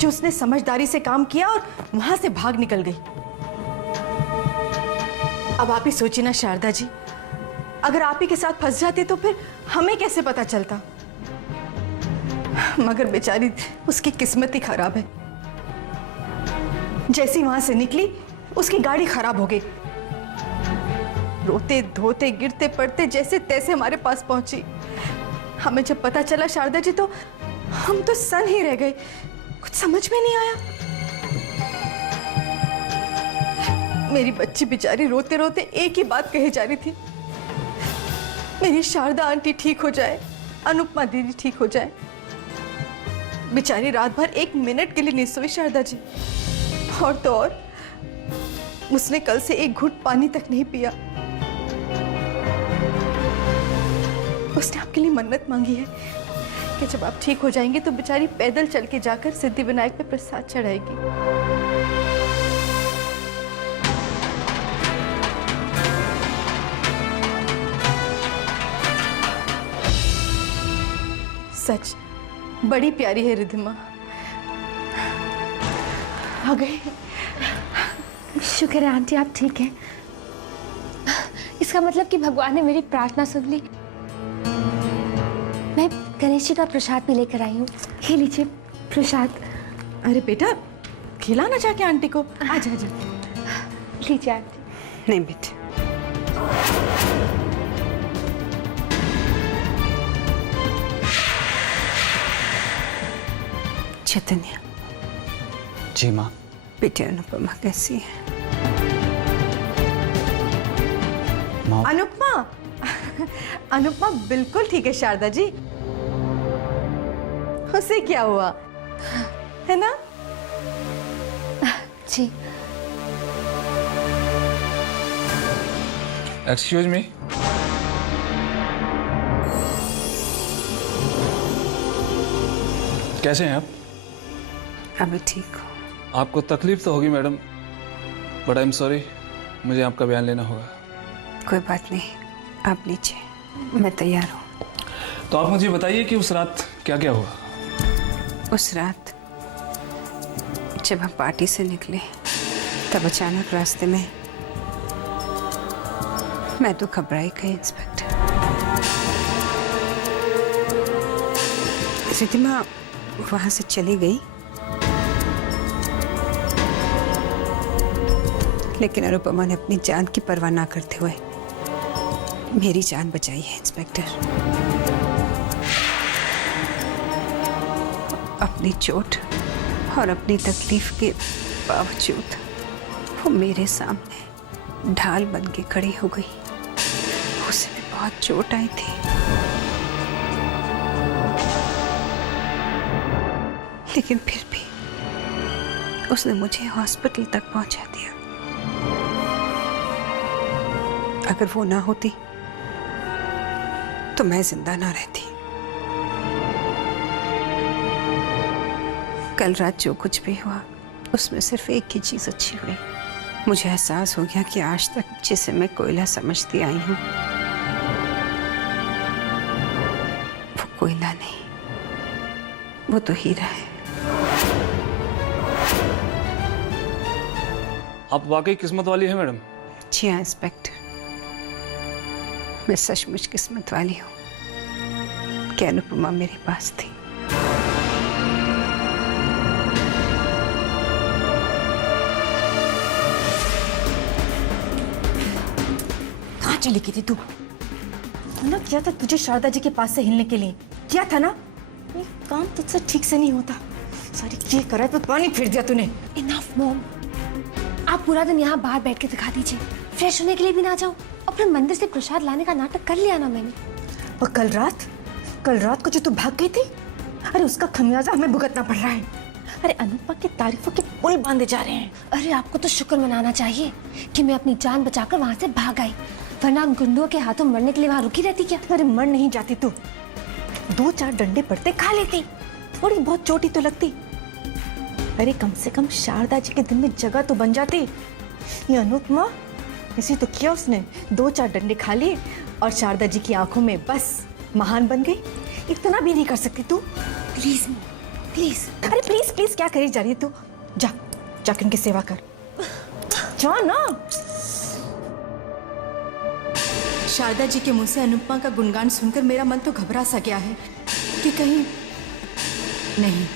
जो उसने समझदारी से काम किया और वहां से भाग निकल गई। अब आप ही सोचिए ना शारदा जी, अगर आप ही के साथ फंस जाती तो फिर हमें कैसे पता चलता। मगर बेचारी उसकी किस्मत ही खराब है। जैसी वहां से निकली उसकी गाड़ी खराब हो गई। रोते धोते गिरते पड़ते जैसे तैसे हमारे पास पहुंची। हमें जब पता चला शारदा जी, तो हम तो सन ही रह गए, कुछ समझ में नहीं आया। मेरी बच्ची बेचारी रोते रोते एक ही बात कही जा रही थी, मेरी शारदा आंटी ठीक हो जाए, अनुपमा दीदी ठीक हो जाए। बेचारी रात भर एक मिनट के लिए नहीं सोई शारदा जी। और तो और उसने कल से एक घुट पानी तक नहीं पिया। उसने आपके लिए मन्नत मांगी है कि जब आप ठीक हो जाएंगे तो बेचारी पैदल चल के जाकर सिद्धिविनायक पे प्रसाद चढ़ाएगी। सच बड़ी प्यारी है रिद्धिमा। आ गई। शुक्र है आंटी आप ठीक हैं। इसका मतलब कि भगवान ने मेरी प्रार्थना सुन ली। मैं गणेश जी का प्रसाद भी लेकर आई हूँ। ये लीजिए प्रसाद। अरे बेटा खिलाना जाके आंटी को। आजा आजा। लीजिए आंटी। नहीं बेटे, चैतन्य। जी माँ। बेटी अनुपमा कैसी है? माँ। अनुपमा अनुपमा बिल्कुल ठीक है शारदा जी। उसे क्या हुआ है ना? जी। Excuse me. कैसे हैं आप? अभी ठीक हो? आपको तकलीफ तो होगी madam, but I am sorry, मुझे आपका बयान लेना होगा। कोई बात नहीं, आप लीजिए, मैं तैयार हूँ। तो आप मुझे बताइए कि उस रात क्या क्या हुआ? उस रात जब हम पार्टी से निकले तब अचानक रास्ते में मैं तो घबराई गई इंस्पेक्टर। रिद्धिमा वहां से चली गई, लेकिन अनुपमा ने अपनी जान की परवाह ना करते हुए मेरी जान बचाई है इंस्पेक्टर। अपनी चोट और अपनी तकलीफ के बावजूद वो मेरे सामने ढाल बन के खड़ी हो गई। उसे भी बहुत चोट आई थी, लेकिन फिर भी उसने मुझे हॉस्पिटल तक पहुंचा दिया। अगर वो ना होती तो मैं जिंदा ना रहती। कल रात जो कुछ भी हुआ उसमें सिर्फ एक ही चीज अच्छी हुई। मुझे एहसास हो गया कि आज तक जिसे मैं कोयला समझती आई हूं वो कोयला नहीं, वो तो हीरा है। आप वाकई किस्मत वाली है मैडम। जी हाँ इंस्पेक्टर, मैं सचमुच किस्मत वाली हूँ कि अनुपमा मेरे पास थी। कहाँ चली गई थी तू? ना किया था तुझे शारदा जी के पास से हिलने के लिए, किया था ना? ये काम तुझसे ठीक से नहीं होता। सारी ये करा तो पानी फेर दिया तूने। इनफ मॉम, आप पूरा दिन यहाँ बाहर बैठ के दिखा दीजिए, फ्रेश होने के लिए भी ना जाओ। अपने मंदिर से प्रसाद लाने का नाटक कर लिया ना मैंने। और कल रात को जो तू भाग गई थी, अरे उसका खमियाजा हमें भुगतना पड़ रहा है। अरे अनुपमा की तारीफों के पुल बांधे जा रहे हैं। अरे आपको तो शुक्र मनाना चाहिए कि मैं अपनी जान बचाकर वहां से भाग आई, वरना गुंडों के हाथों मरने के लिए वहां रुकी रहती क्या? अरे मर नहीं जाती तू, 2-4 डंडे पड़ते खा लेती, थोड़ी बहुत चोट ही तो लगती। अरे कम से कम शारदा जी के दिल में जगह तो बन जाती। ये अनुपमा, इसी तो किया उसने, 2-4 डंडे खा लिए और शारदा जी की आंखों में बस महान बन गई। इतना भी नहीं कर सकती तू? Please please. अरे प्लीज प्लीज क्या करी जा रही है तू? जा जाकर उनकी सेवा कर, जा ना। शारदा जी के मुंह से अनुपमा का गुणगान सुनकर मेरा मन तो घबरा सा गया है कि कहीं नहीं,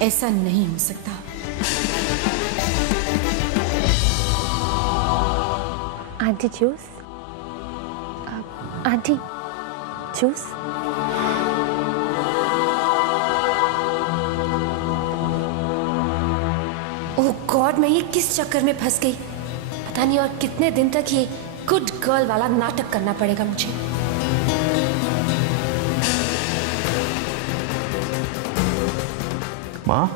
ऐसा नहीं हो सकता। Aunty juice, aunty juice. Oh god, मैं ये किस चक्कर में फंस गई पता नहीं, और कितने दिन तक ये गुड गर्ल वाला नाटक करना पड़ेगा मुझे। माँ,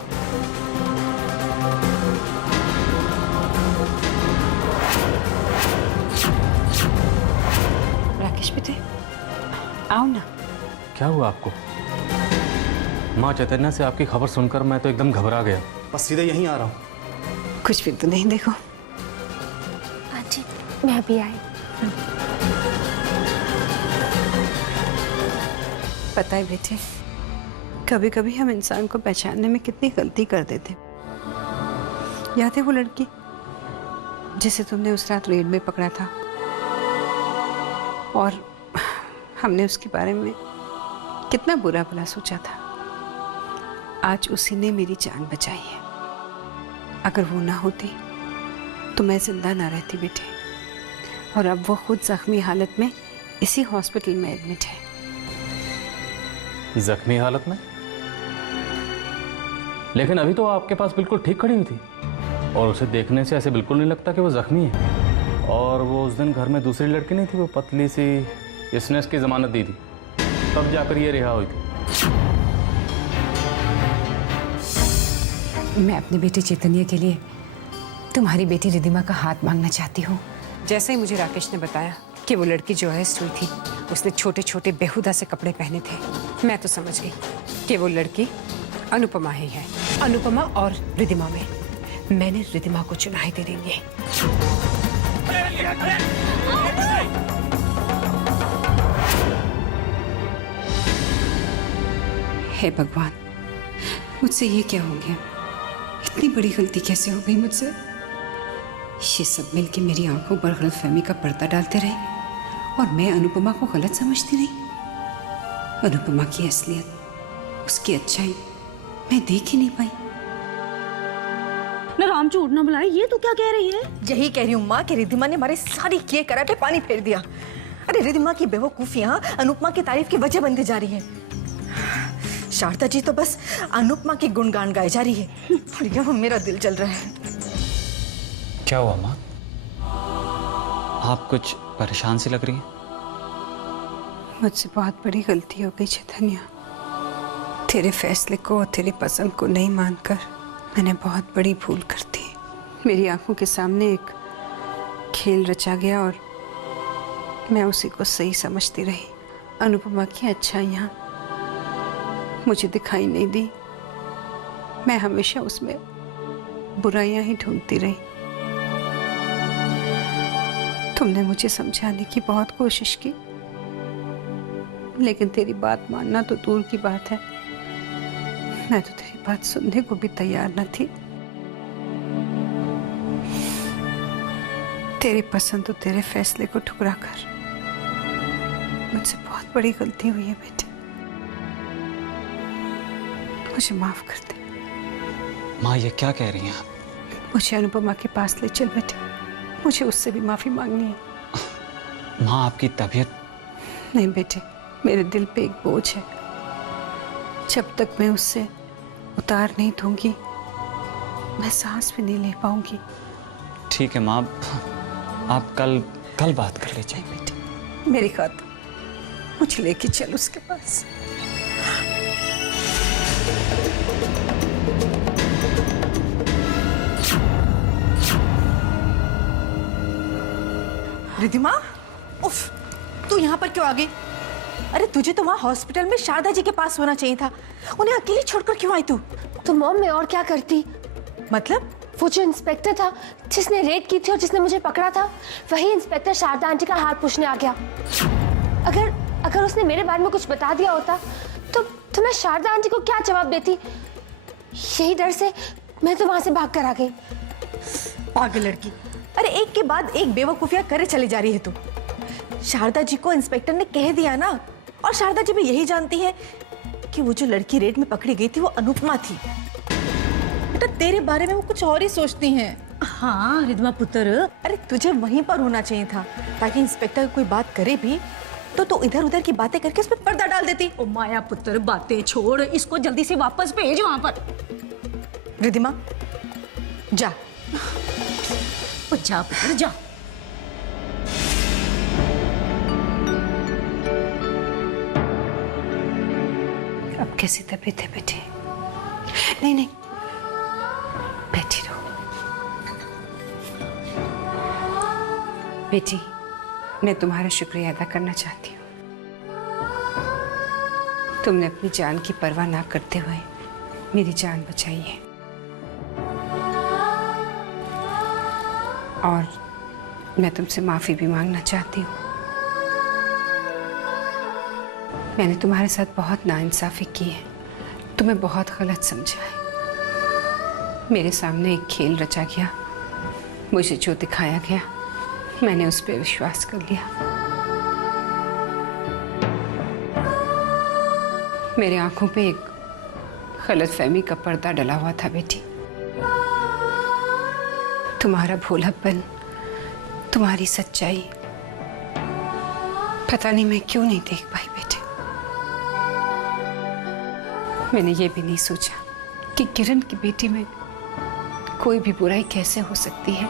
राकेश बेटे आओ ना। क्या हुआ आपको? माँ, चैतन्य से आपकी खबर सुनकर मैं तो एकदम घबरा गया। बस सीधे यहीं आ रहा हूँ। कुछ भी तो नहीं। देखो आंटी, मैं भी आई। पता है बेटे, कभी कभी हम इंसान को पहचानने में कितनी गलती कर देते। याद है वो लड़की जिसे तुमने उस रात रेड में पकड़ा था और हमने उसके बारे में कितना बुरा भला सोचा था। आज उसी ने मेरी जान बचाई है। अगर वो ना होती तो मैं जिंदा ना रहती बेटे, और अब वो खुद जख्मी हालत में इसी हॉस्पिटल में एडमिट है। जख्मी हालत में? लेकिन अभी तो आपके पास बिल्कुल ठीक खड़ी हुई थी, और उसे देखने से ऐसे बिल्कुल नहीं लगता कि वो जख्मी है। और वो उस दिन घर में दूसरी लड़की नहीं थी, वो पतली सी, जिसने इसकी जमानत दी थी, तब जाकर ये रिहा हुई थी। मैं अपने बेटे चैतन्य के लिए तुम्हारी बेटी रिद्धिमा का हाथ मांगना चाहती हूँ। जैसे ही मुझे राकेश ने बताया कि वो लड़की जो अरेस्ट हुई थी उसने छोटे छोटे बेहुदा से कपड़े पहने थे, मैं तो समझ गई कि वो लड़की अनुपमा ही है। अनुपमा और रिद्धिमा में मैंने रिद्धिमा को चुना ही दे देंगे। हे भगवान, मुझसे ये क्या हो गया? इतनी बड़ी गलती कैसे हो गई मुझसे? ये सब मिलके मेरी आंखों पर गलतफहमी का पर्दा डालते रहे और मैं अनुपमा को गलत समझती रही। अनुपमा की असलियत, उसकी अच्छाई मैं देख ही नहीं पाई। ना रामचूड़ ना बुलाए, ये तो क्या कह रही है? यही कह रही हूँ माँ कि रिद्धिमा ने हमारे सारी किए करा पे पानी फेर दिया। अरे रिद्धिमा की बेवकूफियां अनुपमा की तारीफ की वजह बनती जा रही है। शारदा जी तो बस अनुपमा की गुणगान गाए जा रही है और यहाँ मेरा दिल जल रहा है। क्या हुआ माँ? आप कुछ परेशान सी लग रही हैं। मुझसे बहुत बड़ी गलती हो गई चैतन्य। तेरे फैसले को और तेरी पसंद को नहीं मानकर मैंने बहुत बड़ी भूल कर दी। मेरी आंखों के सामने एक खेल रचा गया और मैं उसी को सही समझती रही। अनुपमा की अच्छाइयाँ मुझे दिखाई नहीं दी, मैं हमेशा उसमें बुराइयां ही ढूंढती रही। तुमने मुझे समझाने की बहुत कोशिश की, लेकिन तेरी बात मानना तो दूर की बात है, मैं तो तेरी बात सुनने को भी तैयार न थी। तेरी पसंद और तेरे फैसले को ठुकरा कर मुझसे बहुत बड़ी गलती हुई है बेटे, मुझे माफ कर दे। माँ, ये क्या कह रही हैं आप? मुझे अनुपमा के पास ले चल बेटे, मुझे उससे भी माफी मांगनी है। माँ, आपकी तबीयत? नहीं बेटे, मेरे दिल पे एक बोझ है, जब तक मैं उससे उतार नहीं दूंगी मैं सांस भी नहीं ले पाऊंगी। ठीक है माँ, आप कल बात कर लीजिए। बेटे मेरी खातिर मुझे लेके चल उसके पास। रिद्धिमा, उफ, तू यहाँ पर क्यों आ गई? अरे तुझे तो वहाँ हॉस्पिटल में शारदा जी के पास होना चाहिए था। उन्हें अकेले छोड़कर क्यों आई तू? तो मॉम, मैं और क्या करती? मतलब? वो जो इंस्पेक्टर था जिसने रेड की थी और जिसने मुझे पकड़ा था, वही इंस्पेक्टर शारदा आंटी का हाल पूछने आ गया। अगर उसने मेरे बारे में कुछ बता दिया होता तो मैं शारदा आंटी को क्या जवाब देती? यही डर से मैं तो वहां से भाग कर आ गई। पागल लड़की, अरे एक के बाद एक बेवकूफियां करे चली जा रही है तू। शारदा जी को इंस्पेक्टर ने कह दिया ना, और शारदा जी भी यही जानती है कि वो जो लड़की रेड में पकड़ी गई थी वो अनुपमा थी। बेटा तेरे बारे में वो कुछ और ही सोचती हैं। हाँ रिद्मा पुत्र, अरे तुझे वहीं पर होना चाहिए था, ताकि इंस्पेक्टर कोई बात करे भी तो तू इधर उधर की बातें करके उस पर पर्दा डाल देती। ओ माया पुत्र, बातें छोड़, इसको जल्दी से वापस भेज वहां पर। रिद्धिमा जा। जा पुत्र जा। अब कैसी तबीयत है बेटे? नहीं, बैठी रहो। बेटी, मैं तुम्हारा शुक्रिया अदा करना चाहती हूँ। तुमने अपनी जान की परवाह ना करते हुए मेरी जान बचाई है, और मैं तुमसे माफी भी मांगना चाहती हूँ। मैंने तुम्हारे साथ बहुत नाइंसाफी की है, तुम्हें बहुत गलत समझा है। मेरे सामने एक खेल रचा गया, मुझे जो दिखाया गया मैंने उस पर विश्वास कर लिया। मेरे आंखों पे एक गलतफहमी का पर्दा डला हुआ था बेटी। तुम्हारा भोलापन, तुम्हारी सच्चाई, पता नहीं मैं क्यों नहीं देख पाई बेटे। मैंने ये भी नहीं सोचा कि किरण की बेटी में कोई भी बुराई कैसे हो सकती है।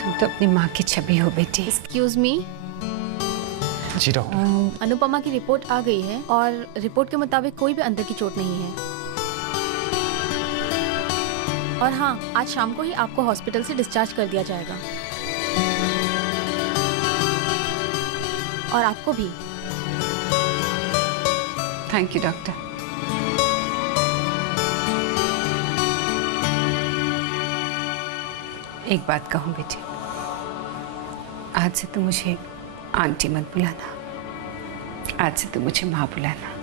तुम तो अपनी माँ की छवि हो बेटी। Excuse me. जी डॉक्टर। अनुपमा की रिपोर्ट आ गई है और रिपोर्ट के मुताबिक कोई भी अंदर की चोट नहीं है। और हाँ, आज शाम को ही आपको हॉस्पिटल से डिस्चार्ज कर दिया जाएगा। और आपको भी। Thank you doctor. एक बात कहूँ बेटी, आज से तुम मुझे आंटी मत बुलाना, आज से तुम मुझे माँ बुलाना।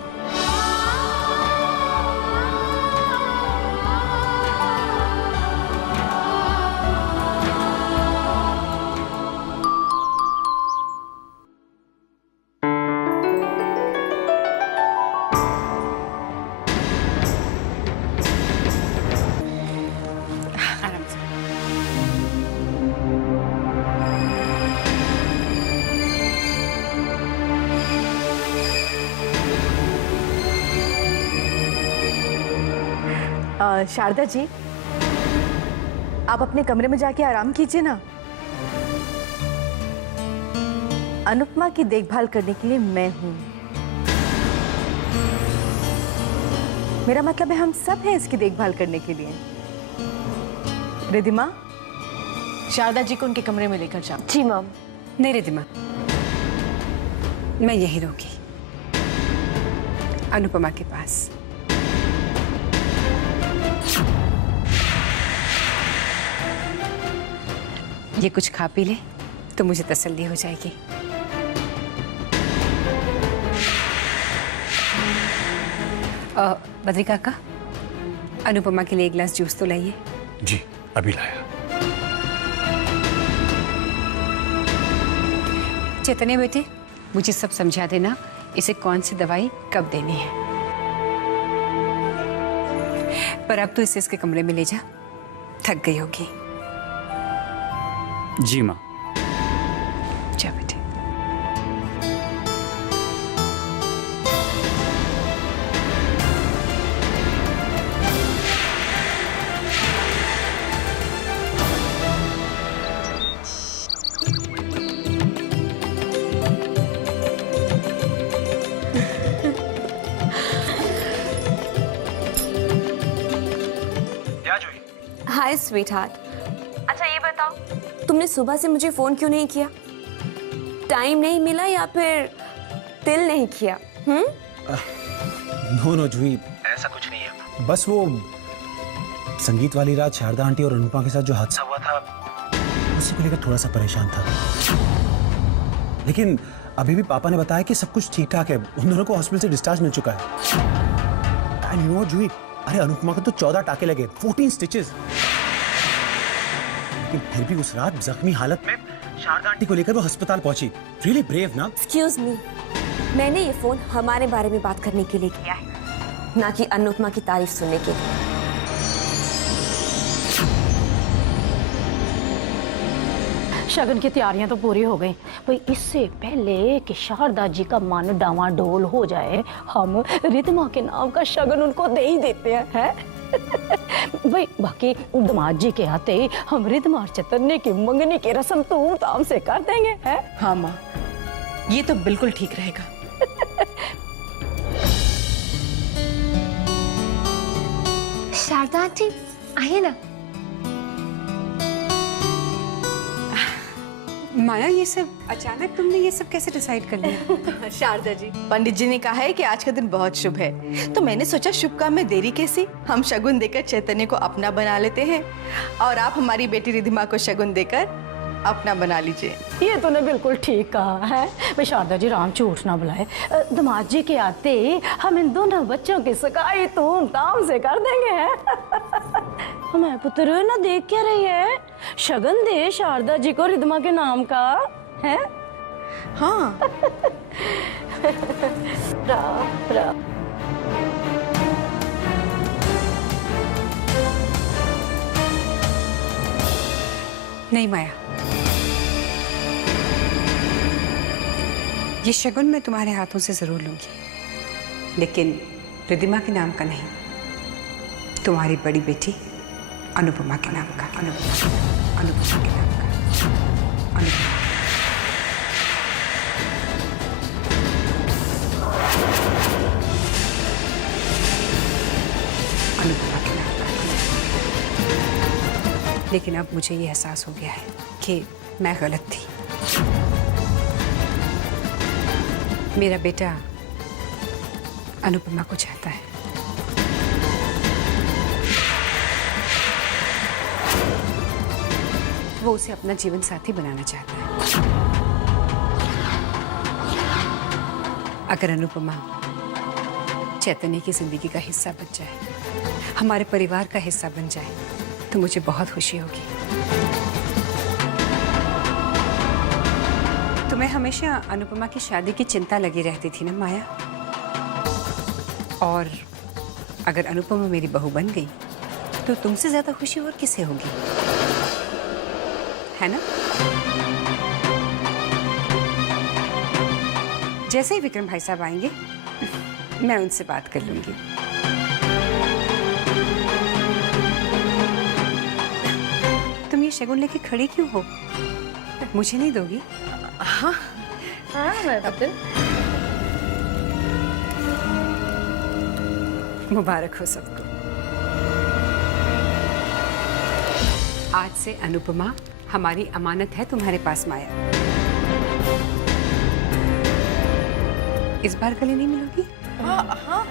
शारदा जी, आप अपने कमरे में जाके आराम कीजिए ना। अनुपमा की देखभाल करने के लिए मैं हूं। मेरा मतलब है हम सब हैं इसकी देखभाल करने के लिए। रिद्धिमा, शारदा जी को उनके कमरे में लेकर जाओ। जी मॉम। नहीं रिद्धिमा, मैं यही रहूंगी, अनुपमा के पास। ये कुछ खा पी ले तो मुझे तसल्ली हो जाएगी। बद्री काका, अनुपमा के लिए एक गिलास जूस तो लाइए। जी अभी लाया। चैतन्य बेटे, मुझे सब समझा देना, इसे कौन सी दवाई कब देनी है। पर अब तो इसे इसके कमरे में ले जा, थक गई होगी। जी माँ। जा बेटे। हाय स्वीट हार्ट। अच्छा तुमने सुबह से मुझे फोन क्यों नहीं किया? टाइम नहीं मिला या फिर दिल नहीं किया? नो जूही, ऐसा कुछ नहीं है। बस वो संगीत वाली रात शारदा आंटी और अनुपमा के साथ जो हादसा हुआ था, उसी को लेकर थोड़ा सा परेशान था। लेकिन अभी भी पापा ने बताया कि सब कुछ ठीक ठाक है, उन दोनों को हॉस्पिटल से डिस्चार्ज मिल चुका है। एंड यू नो जूही, अरे अनुपमा को तो 14 टाके लगे, 14 स्टिचेस। लेकिन फिर भी उस रात जख्मी हालत में शारदा आंटी को लेकर वो अस्पताल पहुंची। रियली ब्रेव ना? एक्सक्यूज मी, मैंने ये फोन हमारे बारे में बात करने के लिए किया है, ना कि अनुपमा की तारीफ सुनने के लिए। शगन की तैयारियां तो पूरी हो गई भाई। इससे पहले कि शारदा जी का मन डावाडोल हो जाए, हम रिद्धिमा के नाम का शगन उनको दे ही देते हैं। भाई बाकी दामाद जी के आते ही हम रिद्धिमा और चैतन्य की मंगनी की रस्म धूमधाम से कर देंगे, हैं? हाँ माँ, ये तो बिल्कुल ठीक रहेगा। शारदा आंटी आइए ना। माया, ये सब अचानक तुमने ये सब कैसे डिसाइड कर लिया? शारदा जी, पंडित जी ने कहा है कि आज का दिन बहुत शुभ है, तो मैंने सोचा शुभ काम में देरी कैसी, हम शगुन देकर चैतन्य को अपना बना लेते हैं और आप हमारी बेटी रिद्धिमा को शगुन देकर अपना बना लीजिए। ये तूने बिल्कुल ठीक कहा है। भाई शारदा जी, राम झूठ ना बुलाए। दामाद जी के आते ही हम इन दोनों बच्चों की सगाई धूमधाम से कर देंगे, हैं? हमारे पुत्र ना देख क्या रही है, शगन दे शारदा जी को रिद्धिमा के नाम का, है? हाँ। नहीं माया, ये शगुन मैं तुम्हारे हाथों से जरूर लूंगी, लेकिन रिद्धिमा के नाम का नहीं, तुम्हारी बड़ी बेटी अनुपमा के नाम का। अनुपमा के नाम का। अनुपमा। अनुपमा के नाम का। लेकिन अब मुझे ये एहसास हो गया है कि मैं गलत थी। मेरा बेटा अनुपमा को चाहता है। वो उसे अपना जीवन साथी बनाना चाहता है। अगर अनुपमा चैतन्य की जिंदगी का हिस्सा बन जाए, हमारे परिवार का हिस्सा बन जाए, तो मुझे बहुत खुशी होगी। तुम्हें हमेशा अनुपमा की शादी की चिंता लगी रहती थी ना माया? और अगर अनुपमा मेरी बहू बन गई, तो तुमसे ज्यादा खुशी और किसे होगी, है ना? जैसे ही विक्रम भाई साहब आएंगे, मैं उनसे बात कर लूंगी। तुम ये शगुन लेके खड़ी क्यों हो? मुझे नहीं दोगी? हाँ हाँ, मैं बता। मुबारक हो सबको। आज से अनुपमा हमारी अमानत है तुम्हारे पास माया। इस बार गले नहीं मिलोगी? हाँ हाँ।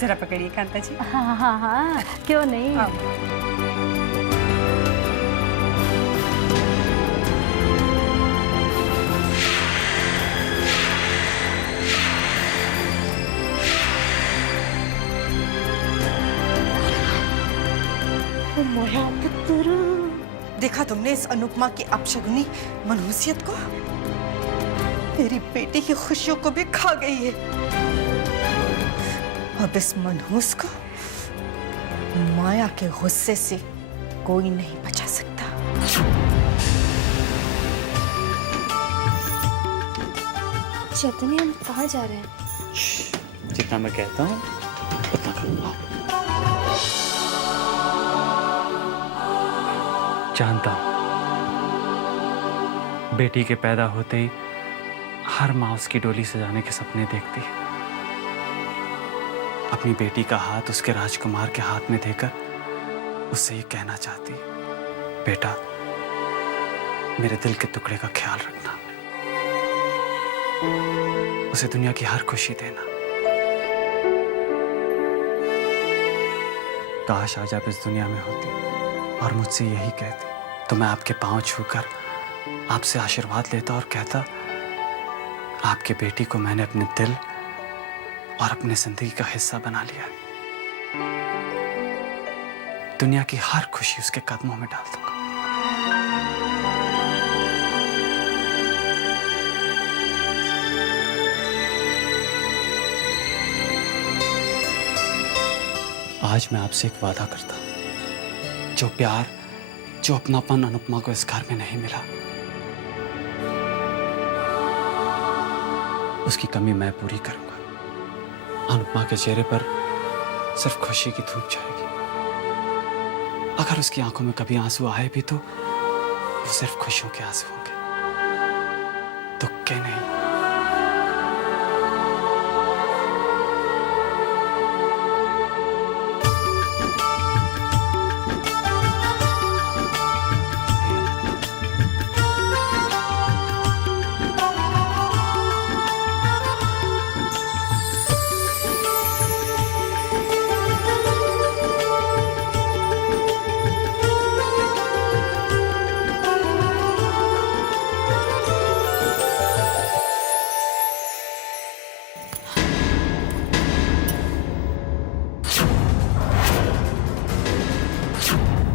जरा पकड़िए कांता जी। हाँ हाँ हाँ, क्यों नहीं। देखा तुमने इस अनुपमा की अपशगुनी मनहूसियत को? मेरी बेटी की खुशियों को भी खा गई है। अब इस मनहूस को माया के गुस्से से कोई नहीं बचा सकता। चैतन्य, हम कहाँ जा रहे हैं? जितना मैं कहता हूँ उतना करूँगा। जानता हूँ, बेटी के पैदा होते ही हर माँ उसकी डोली सजाने के सपने देखती है। अपनी बेटी का हाथ उसके राजकुमार के हाथ में देकर उससे ये कहना चाहती, बेटा मेरे दिल के टुकड़े का ख्याल रखना, उसे दुनिया की हर खुशी देना। काश आज आप इस दुनिया में होती और मुझसे यही कहती, तो मैं आपके पांव छूकर आपसे आशीर्वाद लेता और कहता, आपकी बेटी को मैंने अपने दिल और अपने जिंदगी का हिस्सा बना लिया। दुनिया की हर खुशी उसके कदमों में डाल दूंगा। आज मैं आपसे एक वादा करता हूं, जो प्यार, जो अपनापन अनुपमा को इस घर में नहीं मिला, उसकी कमी मैं पूरी करूंगा। अनुपमा के चेहरे पर सिर्फ खुशी की धूप जाएगी। अगर उसकी आंखों में कभी आंसू आए भी तो वो सिर्फ खुशियों के आंसू होंगे, दुख के नहीं।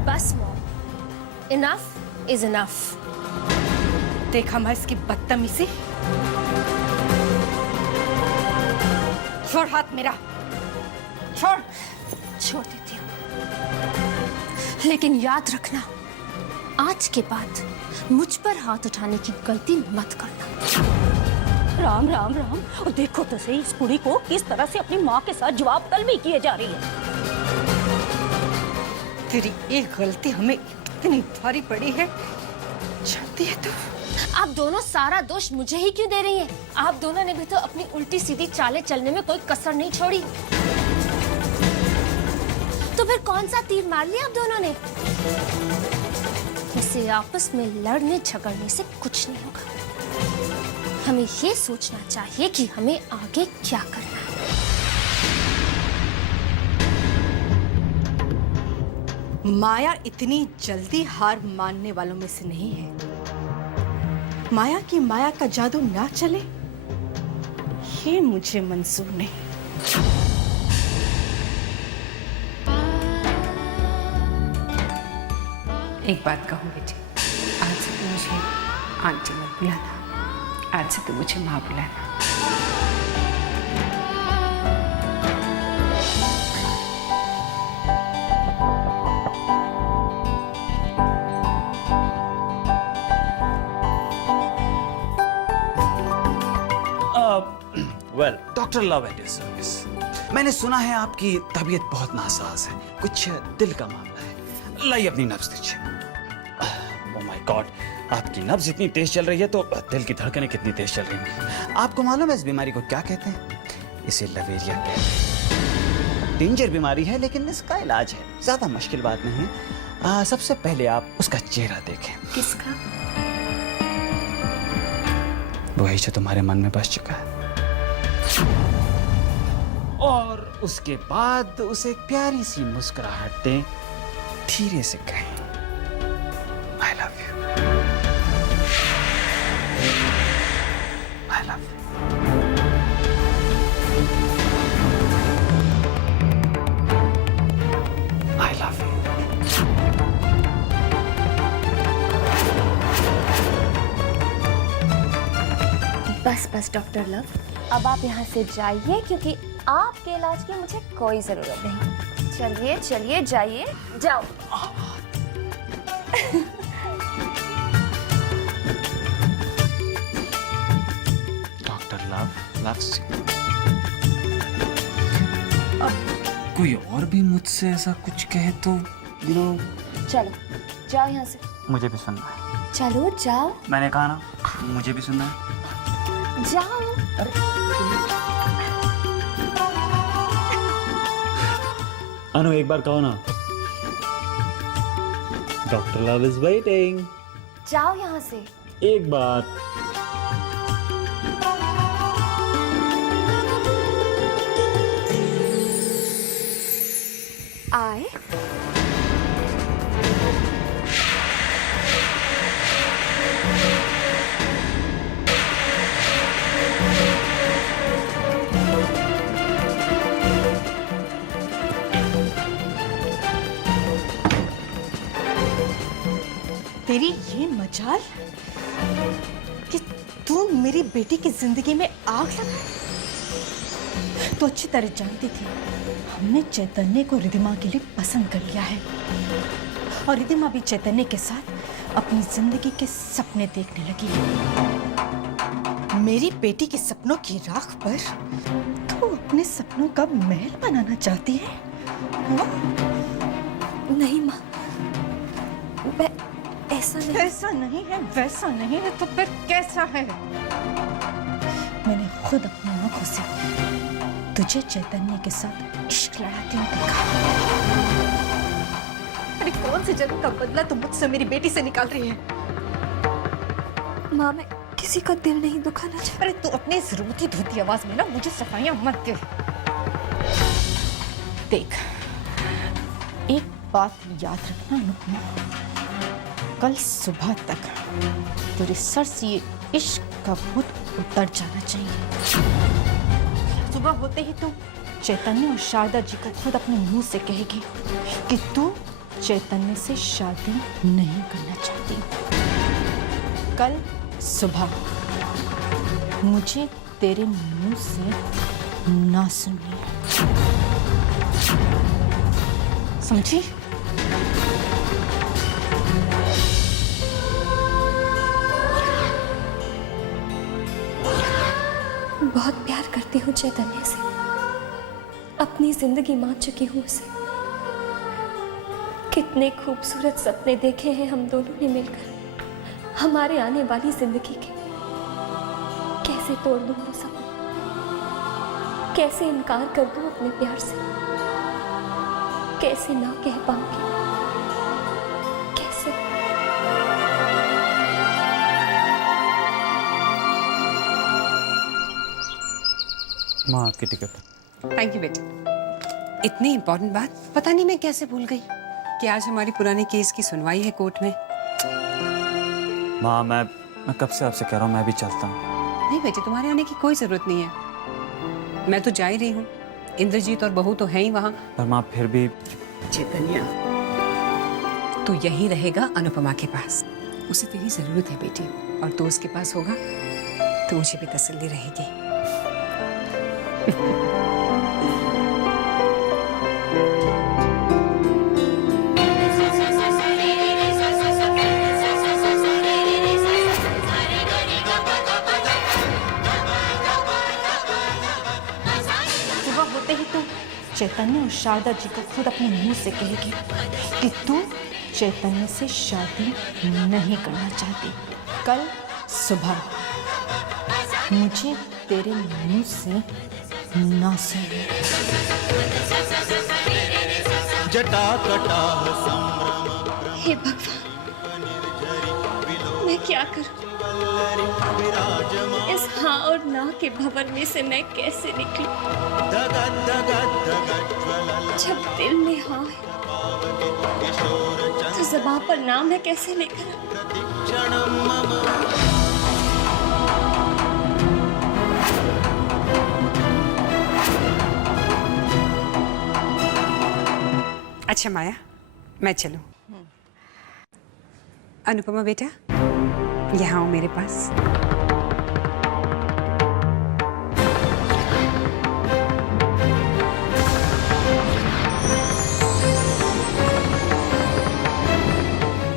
बस मॉम, इनफ इज इनफ। देखा मैं इसकी बदतमीजी। छोड़ हाथ मेरा, छोड़। छोड़ देती हूँ, लेकिन याद रखना, आज के बाद मुझ पर हाथ उठाने की गलती मत करना। राम राम राम। और देखो तो सही इस कुड़ी को किस तरह से अपनी माँ के साथ जवाब तलबी किए जा रही है। तेरी एक गलती हमें इतनी भारी पड़ी है, जानती है तू? आप दोनों सारा दोष मुझे ही क्यों दे रही हैं? आप दोनों ने भी तो अपनी उल्टी सीधी चालें चलने में कोई कसर नहीं छोड़ी। तो फिर कौन सा तीर मार लिया आप दोनों ने? इसे आपस में लड़ने झगड़ने से कुछ नहीं होगा। हमें ये सोचना चाहिए कि हमें आगे क्या करना है। माया इतनी जल्दी हार मानने वालों में से नहीं है। माया की माया का जादू ना चले, ये मुझे मंजूर नहीं। एक बात कहूँ बेटी, आज से तू मुझे आंटी मत बुलाना, आज से तू मुझे माँ बुलाना। Well, doctor love at your service. मैंने सुना है आपकी तबीयत बहुत नासाज है, कुछ दिल का मामला है। लाइए अपनी नब्ज दीजिए। ओह माय गॉड, आपकी नब्ज इतनी तेज चल रही है तो दिल की धड़कनें कितनी तेज चल रही होंगी। आपको मालूम है इस बीमारी को क्या कहते हैं? इसे लवेरिया कहते हैं। डेंजर बीमारी है लेकिन इसका इलाज है, ज्यादा मुश्किल बात नहीं। सबसे पहले आप उसका चेहरा देखें। किसका? वही जो तुम्हारे मन में बस चुका है। और उसके बाद उसे एक प्यारी सी मुस्कुराहट दें, धीरे से कहें I love you, I love you. I love you. बस बस डॉक्टर लव, अब आप यहाँ से जाइए क्योंकि आपके इलाज की मुझे कोई जरूरत नहीं। चलिए चलिए जाइए, जाओ। Doctor love loves you. अब कोई और भी मुझसे ऐसा कुछ कहे तो यू नो। चलो जाओ यहाँ से। मुझे भी सुनना है। चलो जाओ। मैंने कहा ना, मुझे भी सुनना है। जाओ। अनु एक बार कहो ना, डॉक्टर लव इज वेटिंग। जाओ यहाँ से। एक बात, आए तेरी ये मजाल कि तू मेरी बेटी की जिंदगी में आग लगा। तो अच्छी तरह जानती थी हमने चैतन्य को रिधिमा के लिए पसंद कर लिया है और रिधिमा भी चैतन्य के साथ अपनी जिंदगी के सपने देखने लगी है। मेरी बेटी के सपनों की राख पर तू अपने सपनों का महल बनाना चाहती है? नहीं माँ, ऐसा नहीं। ऐसा नहीं है, वैसा नहीं है, तो फिर कैसा है? मैंने खुद अपनी आंखों से तुझे चैतन्य के साथ इश्क लड़ाते हुए देखा। अरे कौन सी जन्म का बदला तुम मुझसे मेरी बेटी से निकाल रही है? माँ, मैं किसी का दिल नहीं दुखाना चाहती। अरे तू अपनी इस रोती धोती आवाज में ना मुझे सफाइयां मत दे। देख, एक बात याद रखना अनुपमा, कल सुबह तक तेरे सर से ये इश्क का भूत उतर जाना चाहिए। सुबह होते ही तू चैतन्य और शारदा जी को खुद अपने मुंह से कहेगी कि तू चैतन्य से शादी नहीं करना चाहती। कल सुबह मुझे तेरे मुंह से ना सुननी, समझी? बहुत प्यार करती हूँ चैतन्य से, अपनी जिंदगी मान चुकी हूँ उसे। कितने खूबसूरत सपने देखे हैं हम दोनों ने मिलकर हमारे आने वाली जिंदगी के। कैसे तोड़ दूँ वो सपने, कैसे इनकार कर दूँ अपने प्यार से, कैसे ना कह पाऊंगी, कैसे? माँ आपकी टिकट। थैंक यू बेटा। इतनी इम्पोर्टेंट बात पता नहीं मैं कैसे भूल गई कि आज हमारी पुराने केस की सुनवाई है कोर्ट में। माँ मैं कब से आपसे कह रहा हूँ मैं भी चलता हूँ। नहीं बेटे, तुम्हारे आने की कोई जरूरत नहीं है। मैं तो जा ही रही हूँ, इंद्रजीत और बहू तो है ही वहाँ। पर माँ फिर भी। चैतन्य, तू यहीं रहेगा अनुपमा के पास। उसे तेरी जरूरत है बेटी, और तू उसके पास होगा तो मुझे भी तसल्ली रहेगी। सुबह होते ही तू चैतन्य और शारदा जी को खुद अपने मुंह से कहेगी कि तू चैतन्य से शादी नहीं करना चाहती। कल सुबह मुझे तेरे मुंह से ना सुनना। जटा कटा हे भगवान, मैं क्या करूं? इस हाँ और ना के भंवर में से मैं कैसे निकलूं? जब दिल में हाँ है तो ज़बान पर नाम है कैसे लेकर आऊं? अच्छा माया, मैं चलूं? अनुपमा बेटा, यहाँ आओ मेरे पास।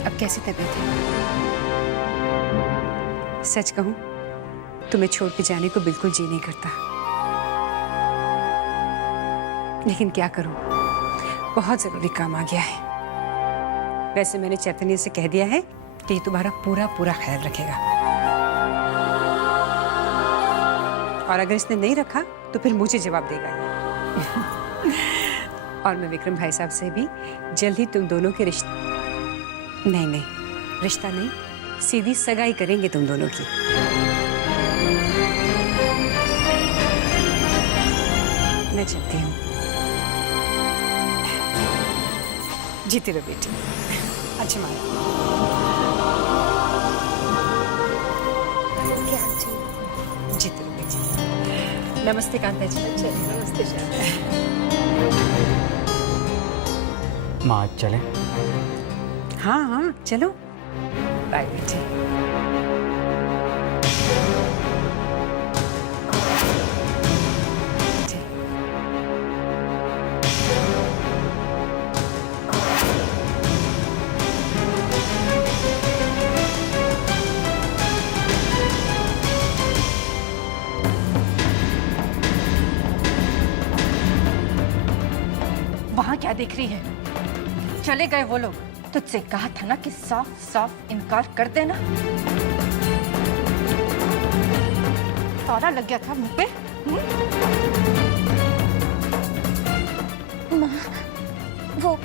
अब कैसी तबीयत है? सच कहूं, तुम्हें छोड़ के जाने को बिल्कुल जी नहीं करता, लेकिन क्या करूं, बहुत जरूरी काम आ गया है। वैसे मैंने चैतन्य से कह दिया है कि ये तुम्हारा पूरा पूरा ख्याल रखेगा, और अगर इसने नहीं रखा तो फिर मुझे जवाब देगा। और मैं विक्रम भाई साहब से भी जल्द ही तुम दोनों के रिश्ता नहीं, रिश्ता नहीं, सीधी सगाई करेंगे तुम दोनों की। मैं चलती हूँ। जीती रहो बेटी। अच्छा माँ। जीती रहो बेटी। नमस्ते कांता जी। नमस्ते माँ आज चले? हाँ हाँ चलो। बाय बेटी। वहां क्या देख रही है? चले गए वो लोग। तुझसे कहा था ना कि साफ साफ इनकार कर देना। ताला लग गया था मुंह पे। माँ, वो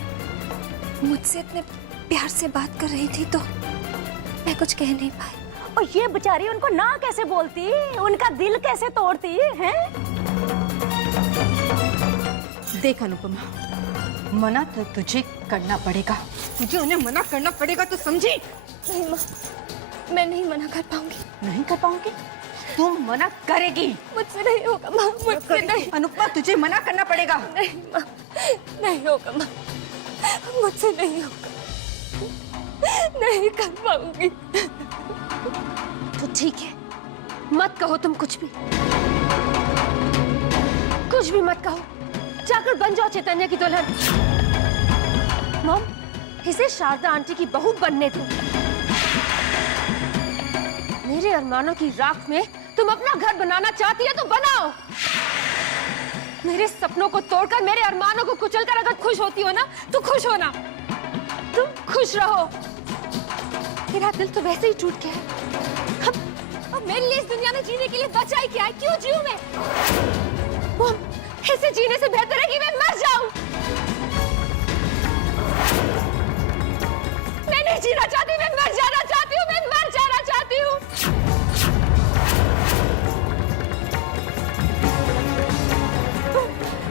मुझसे इतने प्यार से बात कर रही थी तो मैं कुछ कह नहीं पाई। और ये बेचारी उनको ना कैसे बोलती, उनका दिल कैसे तोड़ती है? देख अनुपमा, मना तो तुझे करना पड़ेगा। तुझे उन्हें मना करना पड़ेगा, तो समझी? नहीं माँ, मैं नहीं मना कर पाऊंगी। नहीं कर पाऊंगी? तुम मना करेगी। मुझसे नहीं होगा माँ, मुझसे नहीं। अनुपमा, तुझे मना करना पड़ेगा। नहीं माँ, नहीं होगा माँ, मुझसे नहीं होगा, नहीं कर पाऊंगी। तो ठीक है, मत कहो तुम कुछ भी मत कहो। जाकर बन जाओ चैतन्य की दुल्हन। मॉम, इसे शारदा आंटी की बहू बनने दो। मेरे अरमानों की राख में तुम अपना घर बनाना चाहती है तो बनाओ। मेरे सपनों को तोड़कर, मेरे अरमानों को कुचलकर अगर खुश होती हो ना तो खुश हो ना। तुम खुश रहो। मेरा दिल तो वैसे ही टूट गया है। अब मेरे लिए इस दुनिया में जीने के लिए बचा ही क्या है? क्यों जीऊं मैं? मॉम, ऐसे जीने से बेहतर है कि मैं मर जाऊं। मैं नहीं जीना चाहती, मैं मर जाना चाहती हूँ, मैं मर जाना चाहती हूँ।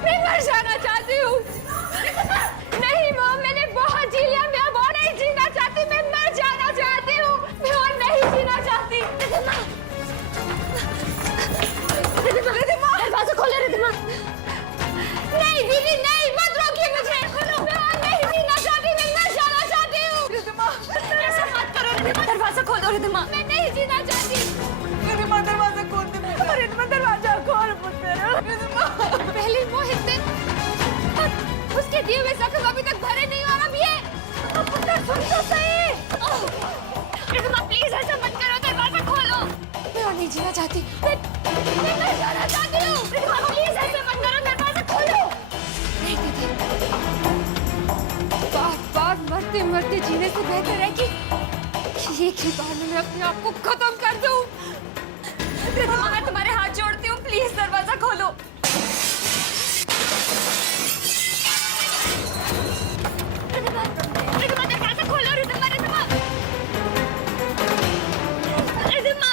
मैं मर जाना चाहती हूँ। नहीं मॉम, मैंने बहुत जी लिया, मैं अब और नहीं जीना चाहती, मैं मर जाना चाहती हूँ, मैं और नहीं जीना चाहती। रिद्धिमा, दरवाजा खोलो रिद्धिमा। नहीं दीदी नहीं, मत रोकिए मुझे। मैं और नहीं जीना चाहती, मैं मर जाना चाहती हूँ। रिद्धिमा, ऐसा मत करो रिद्धिमा, दरवाजा खोलो रिद्धिमा। मैं नहीं जीना चाहती। रिद्धिमा, दरवाजा खोल दे। रिद्धिमा, दरवाजा खोल पुत्र। रिद्धिमा, पहले मोहित ने उसके दिए हुए जख्म अभी तक भरे नहीं और अब ये। पुत्र सुन तो सही। रिद्धिमा प्लीज ऐसा मत करो, दरवाजा खोलो। मैं और नहीं जीना चाहती, मैं मर जाना चाहती हूँ। रिद्धिमा प्लीज ऐसा मत करो, दरवाजा खोलो। नहीं दीदी, बार मरते मरते जीने से बेहतर है कि एक ही बार में मैं अपने आप को खत्म कर दूं। रिद्धिमा, मैं तुम्हारे हाथ जोड़ती हूँ, प्लीज दरवाजा खोलो। रिद्धिमा, दरवाजा खोलो। रिद्धिमा, रिद्धिमा, रिद्धिमा।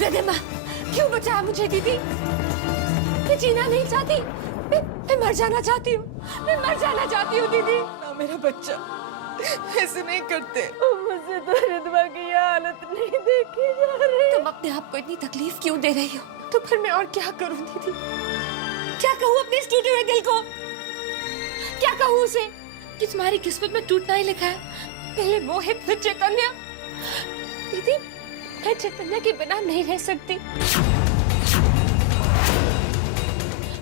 रिद्धिमा, क्यों बचाया मुझे दीदी? मैं जीना नहीं चाहती, मैं मर जाना चाहती हूँ, मैं मर जाना चाहती हूँ दीदी। ना मेरा बच्चा, ऐसे नहीं करते। मुझसे तो रिद्धिमा की ये हालत नहीं देखी जा रही। तुम अपने आप को इतनी तकलीफ क्यों दे रही हो? तो फिर मैं और क्या करूं दीदी? क्या कहूँ अपने इस टूटे हुए दिल को? क्या कहूँ उसे कि तुम्हारी किस्मत में टूटना ही लिखा है? पहले मोहित, फिर चैतन्य। दीदी, मैं चैतन्य के बिना नहीं रह सकती।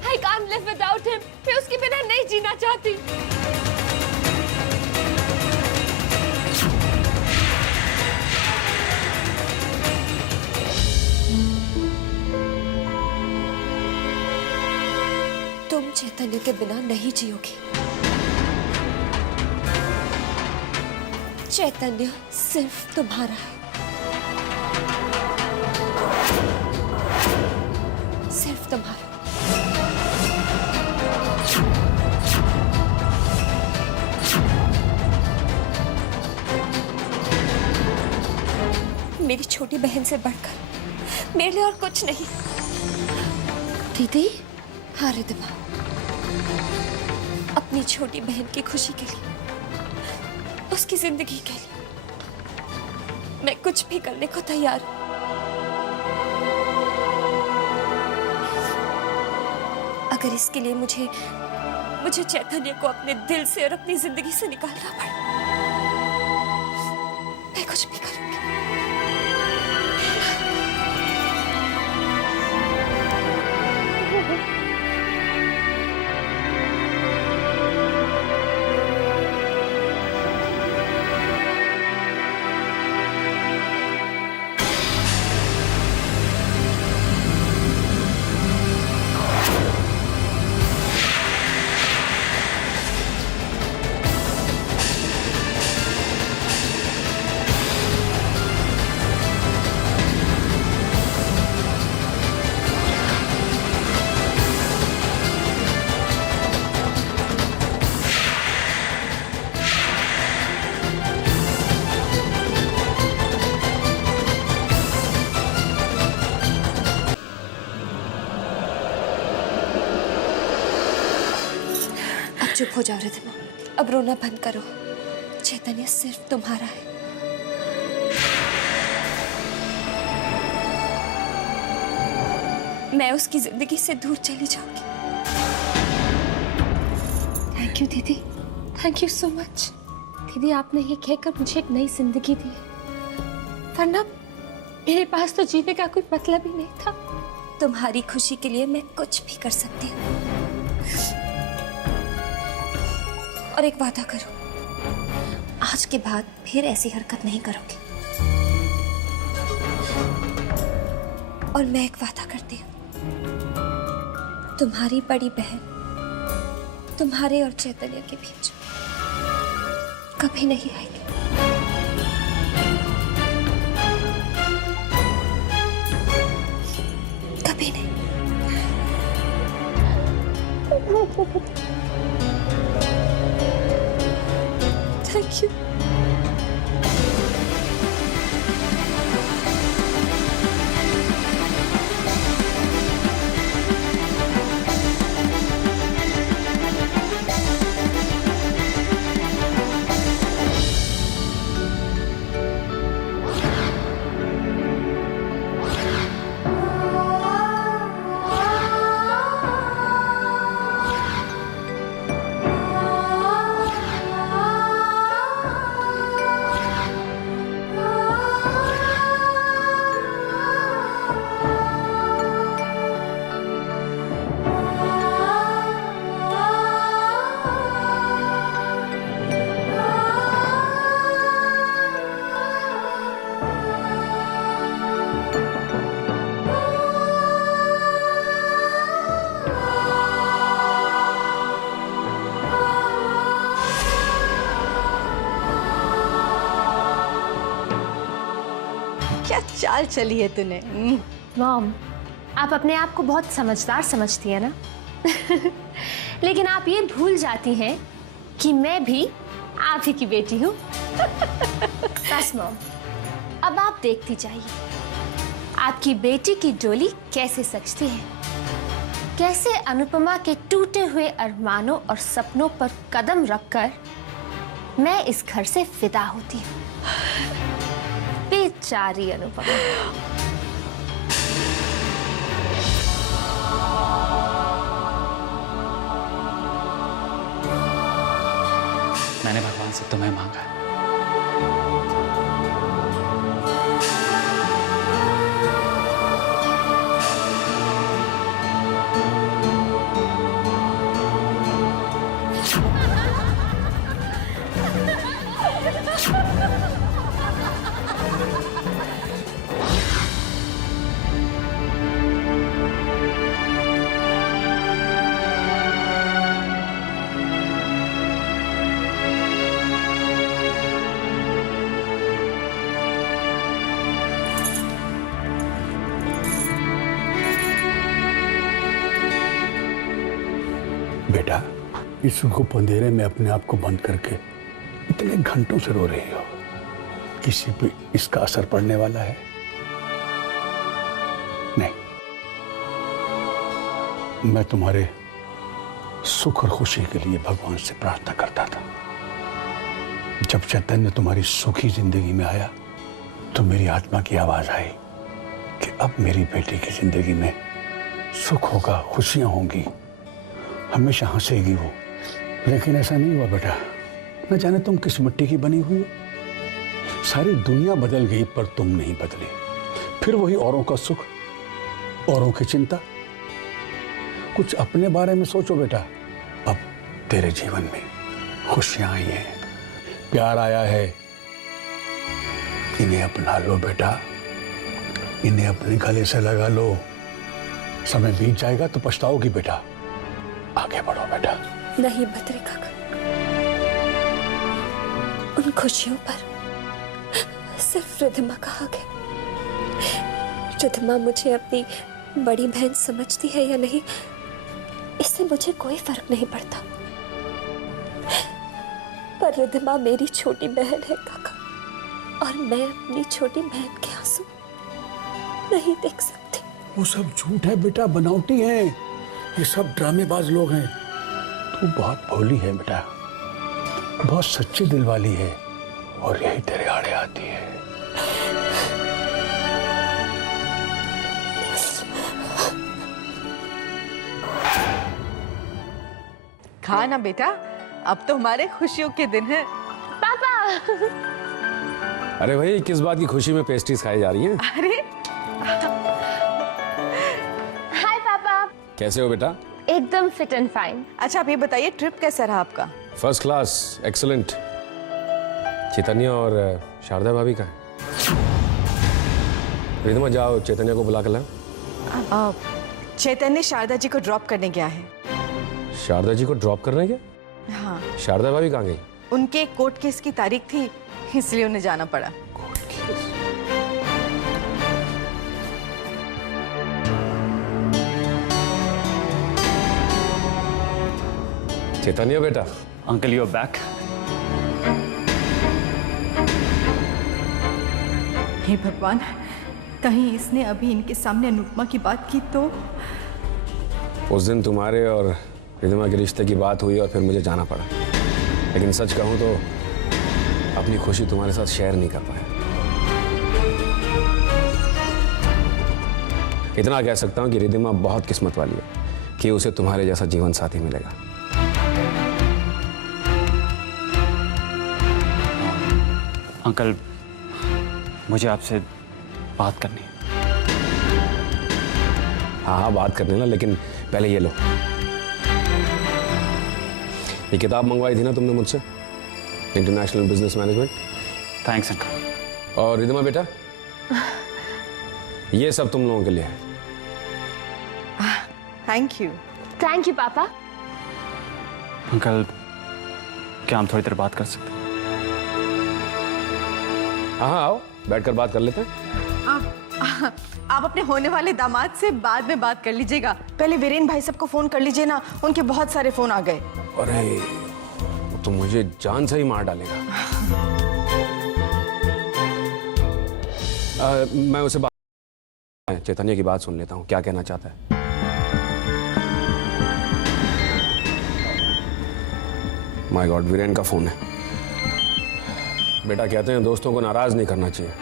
I can't live without him. मैं उसके बिना नहीं जीना चाहती। तुम चैतन्य के बिना नहीं जियोगी। चैतन्य सिर्फ तुम्हारा है, सिर्फ तुम्हारा। मेरी छोटी बहन से बढ़कर मेरे लिए और कुछ नहीं। दीदी, हाँ रिद्धिमा, अपनी छोटी बहन की खुशी के लिए, उसकी जिंदगी के लिए मैं कुछ भी करने को तैयार हूं। अगर इसके लिए मुझे चैतन्य को अपने दिल से और अपनी जिंदगी से निकालना पड़े, मैं कुछ भी करूंगी। चुप हो जाओ रिद्धिमा, अब रोना बंद करो। चैतन्य सिर्फ तुम्हारा है। मैं उसकी जिंदगी से दूर चली जाऊंगी। थैंक यू दीदी, थैंक यू सो मच। दीदी, आपने ये कहकर मुझे एक नई जिंदगी दी है, वरना मेरे पास तो जीने का कोई मतलब ही नहीं था। तुम्हारी खुशी के लिए मैं कुछ भी कर सकती हूँ। और एक वादा करो, आज के बाद फिर ऐसी हरकत नहीं करोगे। और मैं एक वादा करती हूँ, तुम्हारी बड़ी बहन तुम्हारे और चैतन्य के बीच कभी नहीं आएगी। कभी नहीं। Thank you. क्या चाल चली है तूने। मॉम, आप अपने आप को बहुत समझदार समझती है ना। लेकिन आप ये भूल जाती हैं कि मैं भी आप ही की बेटी हूँ। बस मॉम, अब आप देखती जाइए आपकी बेटी की डोली कैसे सजती है, कैसे अनुपमा के टूटे हुए अरमानों और सपनों पर कदम रखकर मैं इस घर से विदा होती हूँ। बेचारी अनुपमा। मैंने भगवान से तुम्हें मांगा है। इस गुप अंधेरे में अपने आप को बंद करके इतने घंटों से रो रही हो, किसी पे इसका असर पड़ने वाला है? नहीं। मैं तुम्हारे सुख और खुशी के लिए भगवान से प्रार्थना करता था। जब चैतन्य तुम्हारी सुखी जिंदगी में आया तो मेरी आत्मा की आवाज आई कि अब मेरी बेटी की जिंदगी में सुख होगा, खुशियां होंगी, हमेशा हंसेगी वो। लेकिन ऐसा नहीं हुआ बेटा। न जाने तुम किस मिट्टी की बनी हुई हो। सारी दुनिया बदल गई पर तुम नहीं बदले। फिर वही औरों का सुख, औरों की चिंता। कुछ अपने बारे में सोचो बेटा। अब तेरे जीवन में खुशियां आई हैं, प्यार आया है। इन्हें अपना लो बेटा, इन्हें अपने गले से लगा लो। समय बीत जाएगा तो पछताओगी बेटा। आगे बढ़ो बेटा। नहीं बद्री काका, उन खुशियों पर सिर्फ रिद्धिमा का हक है। रिद्धिमा मुझे अपनी बड़ी बहन समझती है या नहीं, इससे मुझे कोई फर्क नहीं पड़ता। पर रिद्धिमा मेरी छोटी बहन है काका, और मैं अपनी छोटी बहन के आंसू नहीं देख सकती। वो सब झूठ है बेटा, बनावटी है। ये सब ड्रामेबाज लोग हैं। तू बहुत भोली है बेटा, बहुत सच्चे दिल वाली है, और यही तेरे आड़े आती है। खा ना बेटा, अब तो हमारे खुशियों के दिन हैं। पापा। अरे भाई, किस बात की खुशी में पेस्ट्रीज खाई जा रही हैं? अरे हाय पापा। कैसे हो बेटा? एकदम फिट एंड फाइन। अच्छा, आप ये बताइए ट्रिप कैसा रहा आपका? First class, excellent. चैतन्य और शारदा भाभी का है। रिद्धिमा, जाओ चैतन्य को बुला कर लाओ। चैतन्य शारदा जी को ड्रॉप करने गया है। शारदा जी को ड्रॉप करने गया? हाँ। शारदा भाभी कहाँ गई? उनके कोर्ट केस की तारीख थी, इसलिए उन्हें जाना पड़ा। चैतन्य बेटा। Uncle, you are back. हे भगवान, कहीं इसने अभी इनके सामने अनुपमा की बात की तो। उस दिन तुम्हारे और रिद्धिमा के रिश्ते की बात हुई और फिर मुझे जाना पड़ा। लेकिन सच कहूं तो अपनी खुशी तुम्हारे साथ शेयर नहीं कर पाया। इतना कह सकता हूं कि रिद्धिमा बहुत किस्मत वाली है कि उसे तुम्हारे जैसा जीवन साथी मिलेगा। अंकल, मुझे आपसे बात करनी है। हाँ हाँ, बात करने ना, लेकिन पहले ये लो। ये किताब मंगवाई थी ना तुमने मुझसे, international business management. Thanks uncle. और रिद्धिमा बेटा, ये सब तुम लोगों के लिए है। Thank you. थैंक यू पापा। अंकल, क्या हम थोड़ी देर बात कर सकते हैं? हाँ, आओ बैठकर बात कर लेते हैं। आप अपने होने वाले दामाद से बाद में बात कर लीजिएगा। पहले वीरेन भाई सबको फोन कर लीजिए ना, उनके बहुत सारे फोन आ गए। अरे, वो तो मुझे जान से ही मार डालेगा। मैं उसे चैतन्य की बात सुन लेता हूँ, क्या कहना चाहता है। माय गॉड, वीरेन का फोन है। बेटा, कहते हैं दोस्तों को नाराज नहीं करना चाहिए।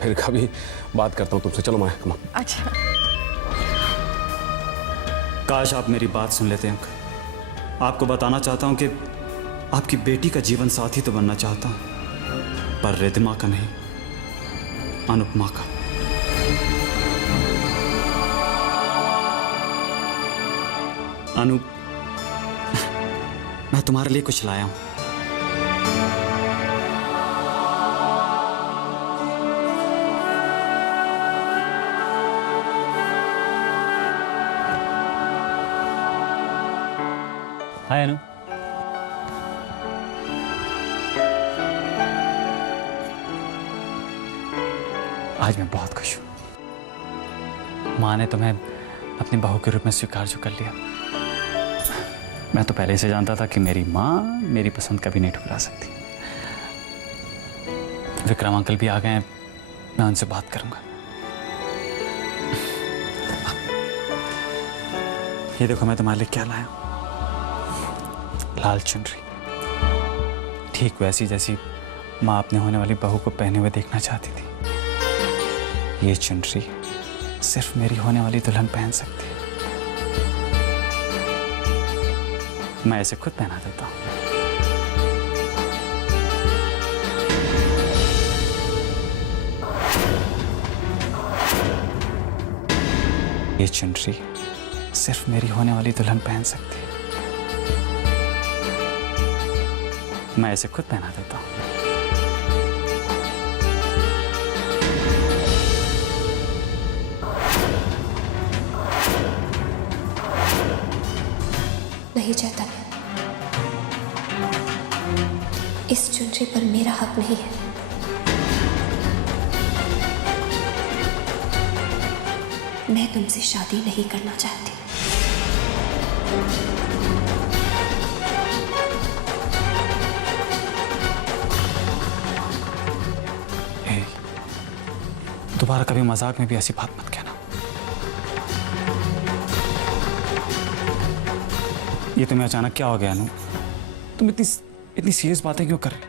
फिर कभी बात करता हूँ तुमसे। चलो मैं कमा। अच्छा। काश आप मेरी बात सुन लेते अंकल। आपको बताना चाहता हूँ कि आपकी बेटी का जीवन साथी तो बनना चाहता हूँ, पर रिद्धिमा का नहीं, अनुपमा का। अनु, मैं तुम्हारे लिए कुछ लाया हूँ। हाय अनु। आज मैं बहुत खुश हूँ। माँ ने तुम्हें अपनी बहू के रूप में स्वीकार जो कर लिया। मैं तो पहले से जानता था कि मेरी माँ मेरी पसंद कभी नहीं ठुकरा सकती। विक्रम अंकल भी आ गए हैं, मैं उनसे बात करूंगा। ये देखो मैं तुम्हारे लिए क्या लाया हूं, लाल चुनरी, ठीक वैसी जैसी माँ अपने होने वाली बहू को पहने हुए देखना चाहती थी। ये चुनरी सिर्फ मेरी होने वाली दुल्हन पहन सकती है। मैं इसे खुद पहना देता हूं। ये चुनरी सिर्फ मेरी होने वाली दुल्हन पहन सकती है। मैं इसे खुद पहना देता हूं। नहीं चैतन्य, इस चुनरी पर मेरा हक नहीं है। मैं तुमसे शादी नहीं करना चाहती। दोबारा कभी मजाक में भी ऐसी बात मत कहना। ये तुम्हें अचानक क्या हो गया अनु? तुम इतनी सीरियस बातें क्यों कर रही?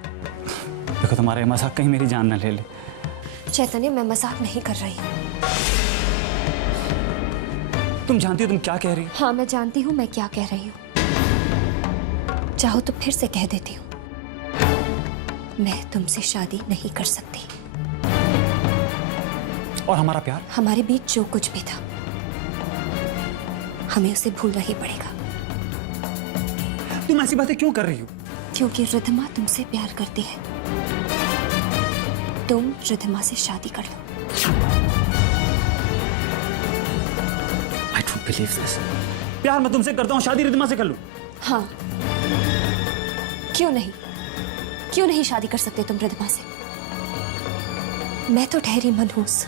देखो तुम्हारा ये मजाक कहीं मेरी जान न ले ले। चैतन्य, मैं मजाक नहीं कर रही। तुम जानती हो तुम क्या कह रही हो? हाँ, मैं जानती हूँ मैं क्या कह रही हूँ। चाहो तो फिर से कह देती हूँ, मैं तुमसे शादी नहीं कर सकती। और हमारा प्यार? हमारे बीच जो कुछ भी था, हमें उसे भूलना ही पड़ेगा। तुम ऐसी बातें क्यों कर रही हो? क्योंकि रिद्धिमा तुमसे प्यार करती है। तुम रिद्धिमा से शादी कर लो। I don't believe this. प्यार मैं तुमसे करता हूँ, शादी रिद्धिमा से कर लूं? हाँ, क्यों नहीं? क्यों नहीं शादी कर सकते तुम रिद्धिमा से? मैं तो ठहरी मनहूस।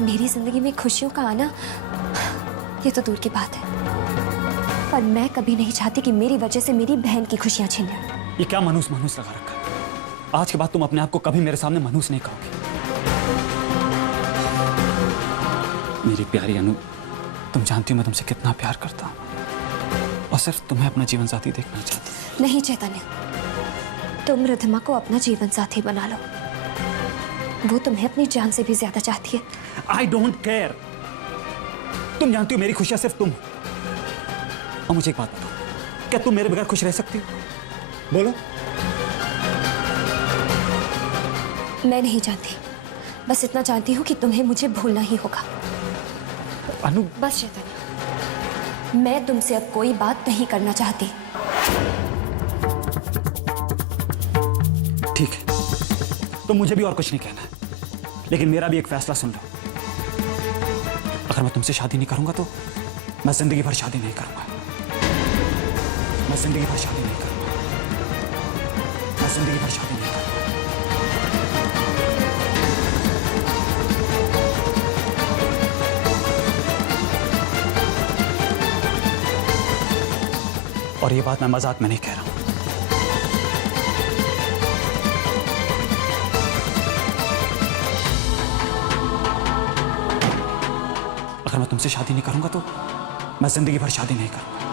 मेरी जिंदगी में खुशियों का आना ये तो दूर की बात है, पर मैं कभी नहीं चाहती कि मेरी वजह से मेरी बहन की खुशियां छिन जाएं। ये क्या मनहूस मनहूस लगा रखा है? आज के बाद तुम अपने आप को कभी मेरे सामने मनहूस नहीं कहोगे। मेरी प्यारी अनु, तुम जानती हो मैं तुमसे कितना प्यार करता हूँ और सिर्फ तुम्हें अपना जीवन साथी देखना चाहती हूँ। नहीं चैतन्य, तुम रिद्धिमा को अपना जीवन साथी बना लो। वो तुम्हें अपनी जान से भी ज्यादा चाहती है। I don't care. तुम जानती हो मेरी खुशियां सिर्फ तुम हो। और मुझे एक बात बताओ, क्या तुम मेरे बगैर खुश रह सकती हो? बोलो। मैं नहीं जानती, बस इतना जानती हूँ कि तुम्हें मुझे भूलना ही होगा। अनु, बस चैतन्य, मैं तुमसे अब कोई बात नहीं करना चाहती। ठीक है, तो मुझे भी और कुछ नहीं कहना है, लेकिन मेरा भी एक फैसला सुन लो। अगर मैं तुमसे शादी नहीं करूंगा तो मैं जिंदगी भर शादी नहीं करूंगा। मैं जिंदगी भर शादी नहीं करूंगा। मैं जिंदगी भर शादी नहीं करूंगा। और ये बात मैं मजाक में नहीं कह रहा हूं। अगर मैं तुमसे शादी नहीं करूंगा तो मैं जिंदगी भर शादी नहीं करूंगा।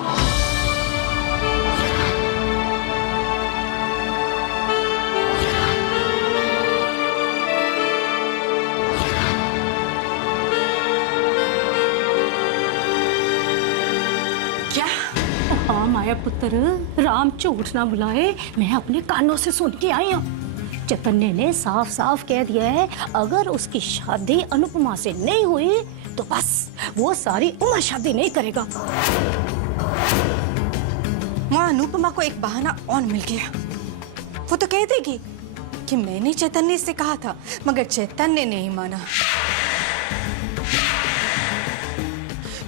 क्या? हाँ माया पुत्र, राम झूठ ना बुलाए, मैं अपने कानों से सुन के आई हूँ। चैतन्य ने साफ साफ कह दिया है, अगर उसकी शादी अनुपमा से नहीं हुई तो बस वो सारी उम्र शादी नहीं करेगा। वहाँ अनुपमा को एक बहाना और मिल गया। वो तो कह देगी कि मैंने चैतन्य से कहा था, मगर चैतन्य ने नहीं माना।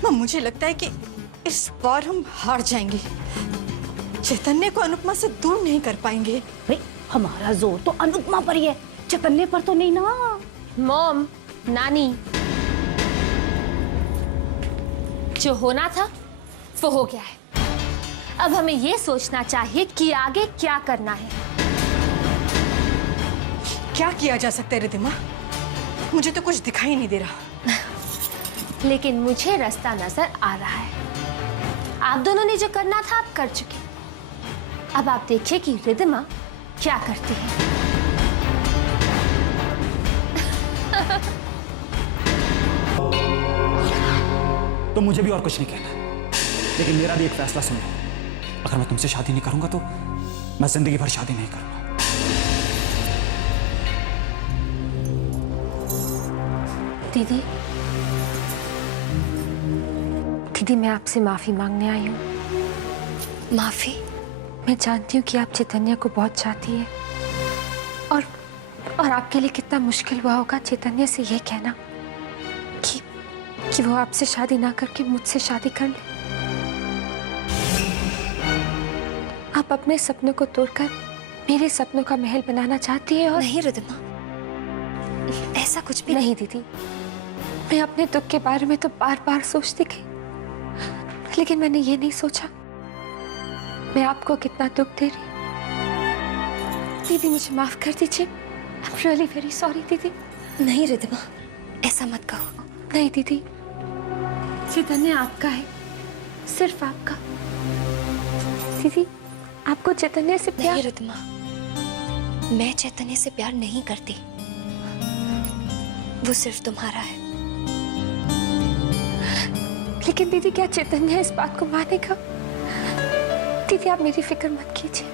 माँ, मुझे लगता है कि इस बार हम हार जाएंगे। चैतन्य को अनुपमा से दूर नहीं कर पाएंगे। भाई, हमारा जोर तो अनुपमा पर ही है, चैतन्य पर तो नहीं ना। मॉम, नानी, जो होना था वो हो गया है। अब हमें ये सोचना चाहिए कि आगे क्या करना है। क्या किया जा सकता है रिद्धिमा? मुझे तो कुछ दिखाई नहीं दे रहा। लेकिन मुझे रास्ता नजर आ रहा है। आप दोनों ने जो करना था आप कर चुके। अब आप देखिए कि रिद्धिमा क्या करती है। तो मुझे भी और कुछ नहीं कहना, लेकिन मेरा भी एक फैसला सुन लो। अगर मैं तुमसे शादी नहीं करूंगा तो मैं जिंदगी भर शादी नहीं करूंगा। दीदी, दीदी मैं आपसे माफी मांगने आई हूँ। माफी? मैं जानती हूँ कि आप चैतन्य को बहुत चाहती है और आपके लिए कितना मुश्किल हुआ होगा चैतन्य से ये कहना कि वो आपसे शादी ना करके मुझसे शादी कर ले। आप अपने सपनों को तोड़कर मेरे सपनों का महल बनाना चाहती है। और नहीं रिद्धिमा, ऐसा कुछ भी नहीं दीदी। मैं अपने दुख के बारे में तो बार बार सोचती गई, लेकिन मैंने ये नहीं सोचा मैं आपको कितना दुख दे रही। दीदी मुझे माफ कर दीजिए। I'm really very sorry दीदी। नहीं रिद्धिमा, ऐसा मत कहो। नहीं दीदी, चैतन्य आपका है, सिर्फ आपका। दीदी आपको चैतन्य से प्यार? नहीं रिद्धिमा, मैं चैतन्य से प्यार नहीं करती। वो सिर्फ तुम्हारा है। लेकिन दीदी क्या चैतन्य इस बात को मानेगा? दीदी आप मेरी फिक्र मत कीजिए।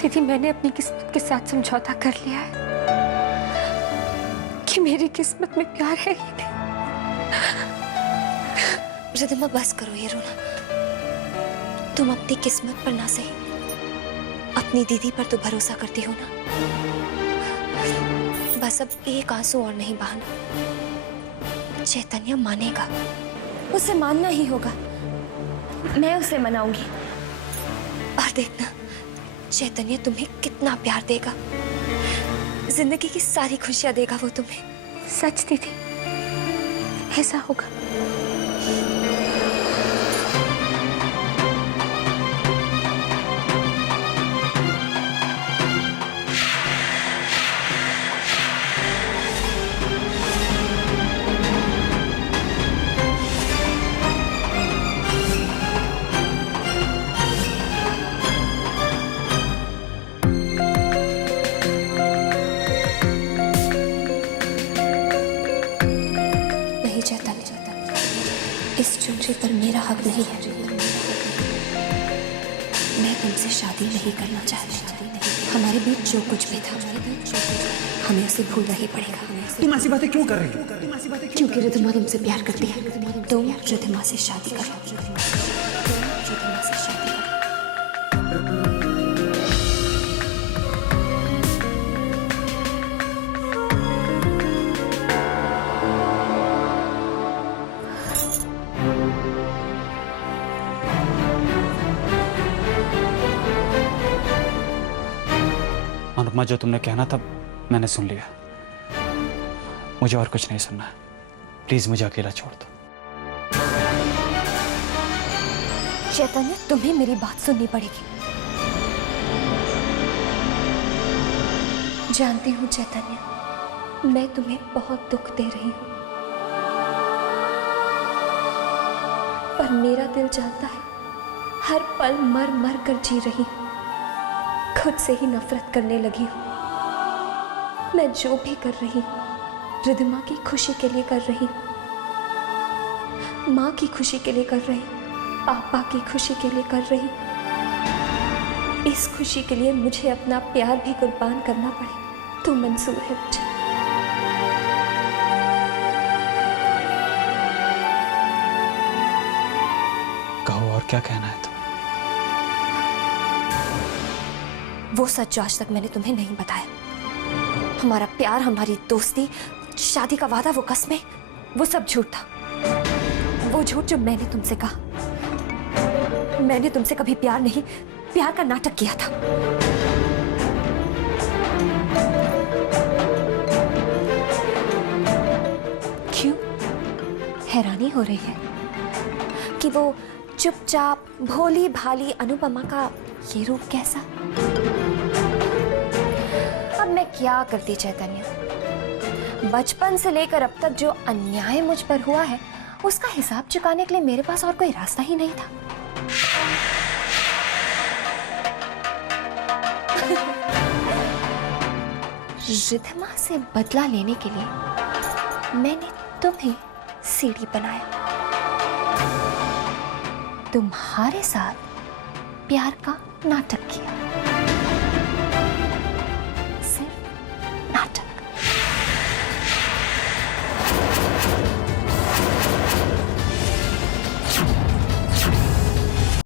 दीदी मैंने अपनी किस्मत के साथ समझौता कर लिया है कि मेरी किस्मत में प्यार है ही नहीं। रिद्धिमा बस करो ये रोना। तुम अपनी किस्मत पर ना सही, अपनी दीदी पर तो भरोसा करती हो ना। बस अब एक आंसू और नहीं बहाना। चैतन्य मानेगा। उसे मानना ही होगा। मैं उसे मनाऊंगी। और देखना चैतन्य तुम्हें कितना प्यार देगा। जिंदगी की सारी खुशियां देगा वो तुम्हें। सच दीदी, ऐसा होगा। इस चुनरी पर मेरा हक नहीं है। मैं तुमसे शादी नहीं करना चाहती। हमारे बीच जो कुछ भी था हमें उसे भूलना ही पड़ेगा। तुम ऐसी बातें क्यों कर रही हो? क्योंकि रिद्धिमा तुमसे प्यार करती है। तुम रिद्धिमा से शादी करो। रिद्धिमा से शादी करो। अनुपमा, जो तुमने कहना था मैंने सुन लिया। मुझे और कुछ नहीं सुनना है। प्लीज मुझे अकेला छोड़ दो। चैतन्य, तुम्हें मेरी बात सुननी पड़ेगी। जानती हूँ चैतन्य, मैं तुम्हें बहुत दुख दे रही हूँ, पर मेरा दिल जानता है हर पल मर मर कर जी रही हूँ। खुद से ही नफरत करने लगी हूँ। मैं जो भी कर रही हूँ रिद्धिमा की खुशी के लिए कर रही हूँ, माँ की खुशी के लिए कर रही हूँ, पापा की खुशी के लिए कर रही हूँ। इस खुशी के लिए मुझे अपना प्यार भी कुर्बान करना पड़े तो मंजूर है मुझे। कहो और क्या कहना है तुम्हें? वो सच जो आज तक मैंने तुम्हें नहीं बताया। हमारा प्यार, हमारी दोस्ती, शादी का वादा, वो कस्में, वो सब झूठ था। वो झूठ जो मैंने तुमसे कहा। मैंने तुमसे कभी प्यार नहीं, प्यार का नाटक किया था। क्यों हैरानी हो रही है कि वो चुपचाप भोली भाली अनुपमा का ये रूप कैसा? अब मैं क्या करती चैतन्य? बचपन से लेकर अब तक जो अन्याय मुझ पर हुआ है उसका हिसाब चुकाने के लिए मेरे पास और कोई रास्ता ही नहीं था। रिद्धिमा से बदला लेने के लिए मैंने तुम्हें सीढ़ी बनाया, तुम्हारे साथ प्यार का नाटक किया।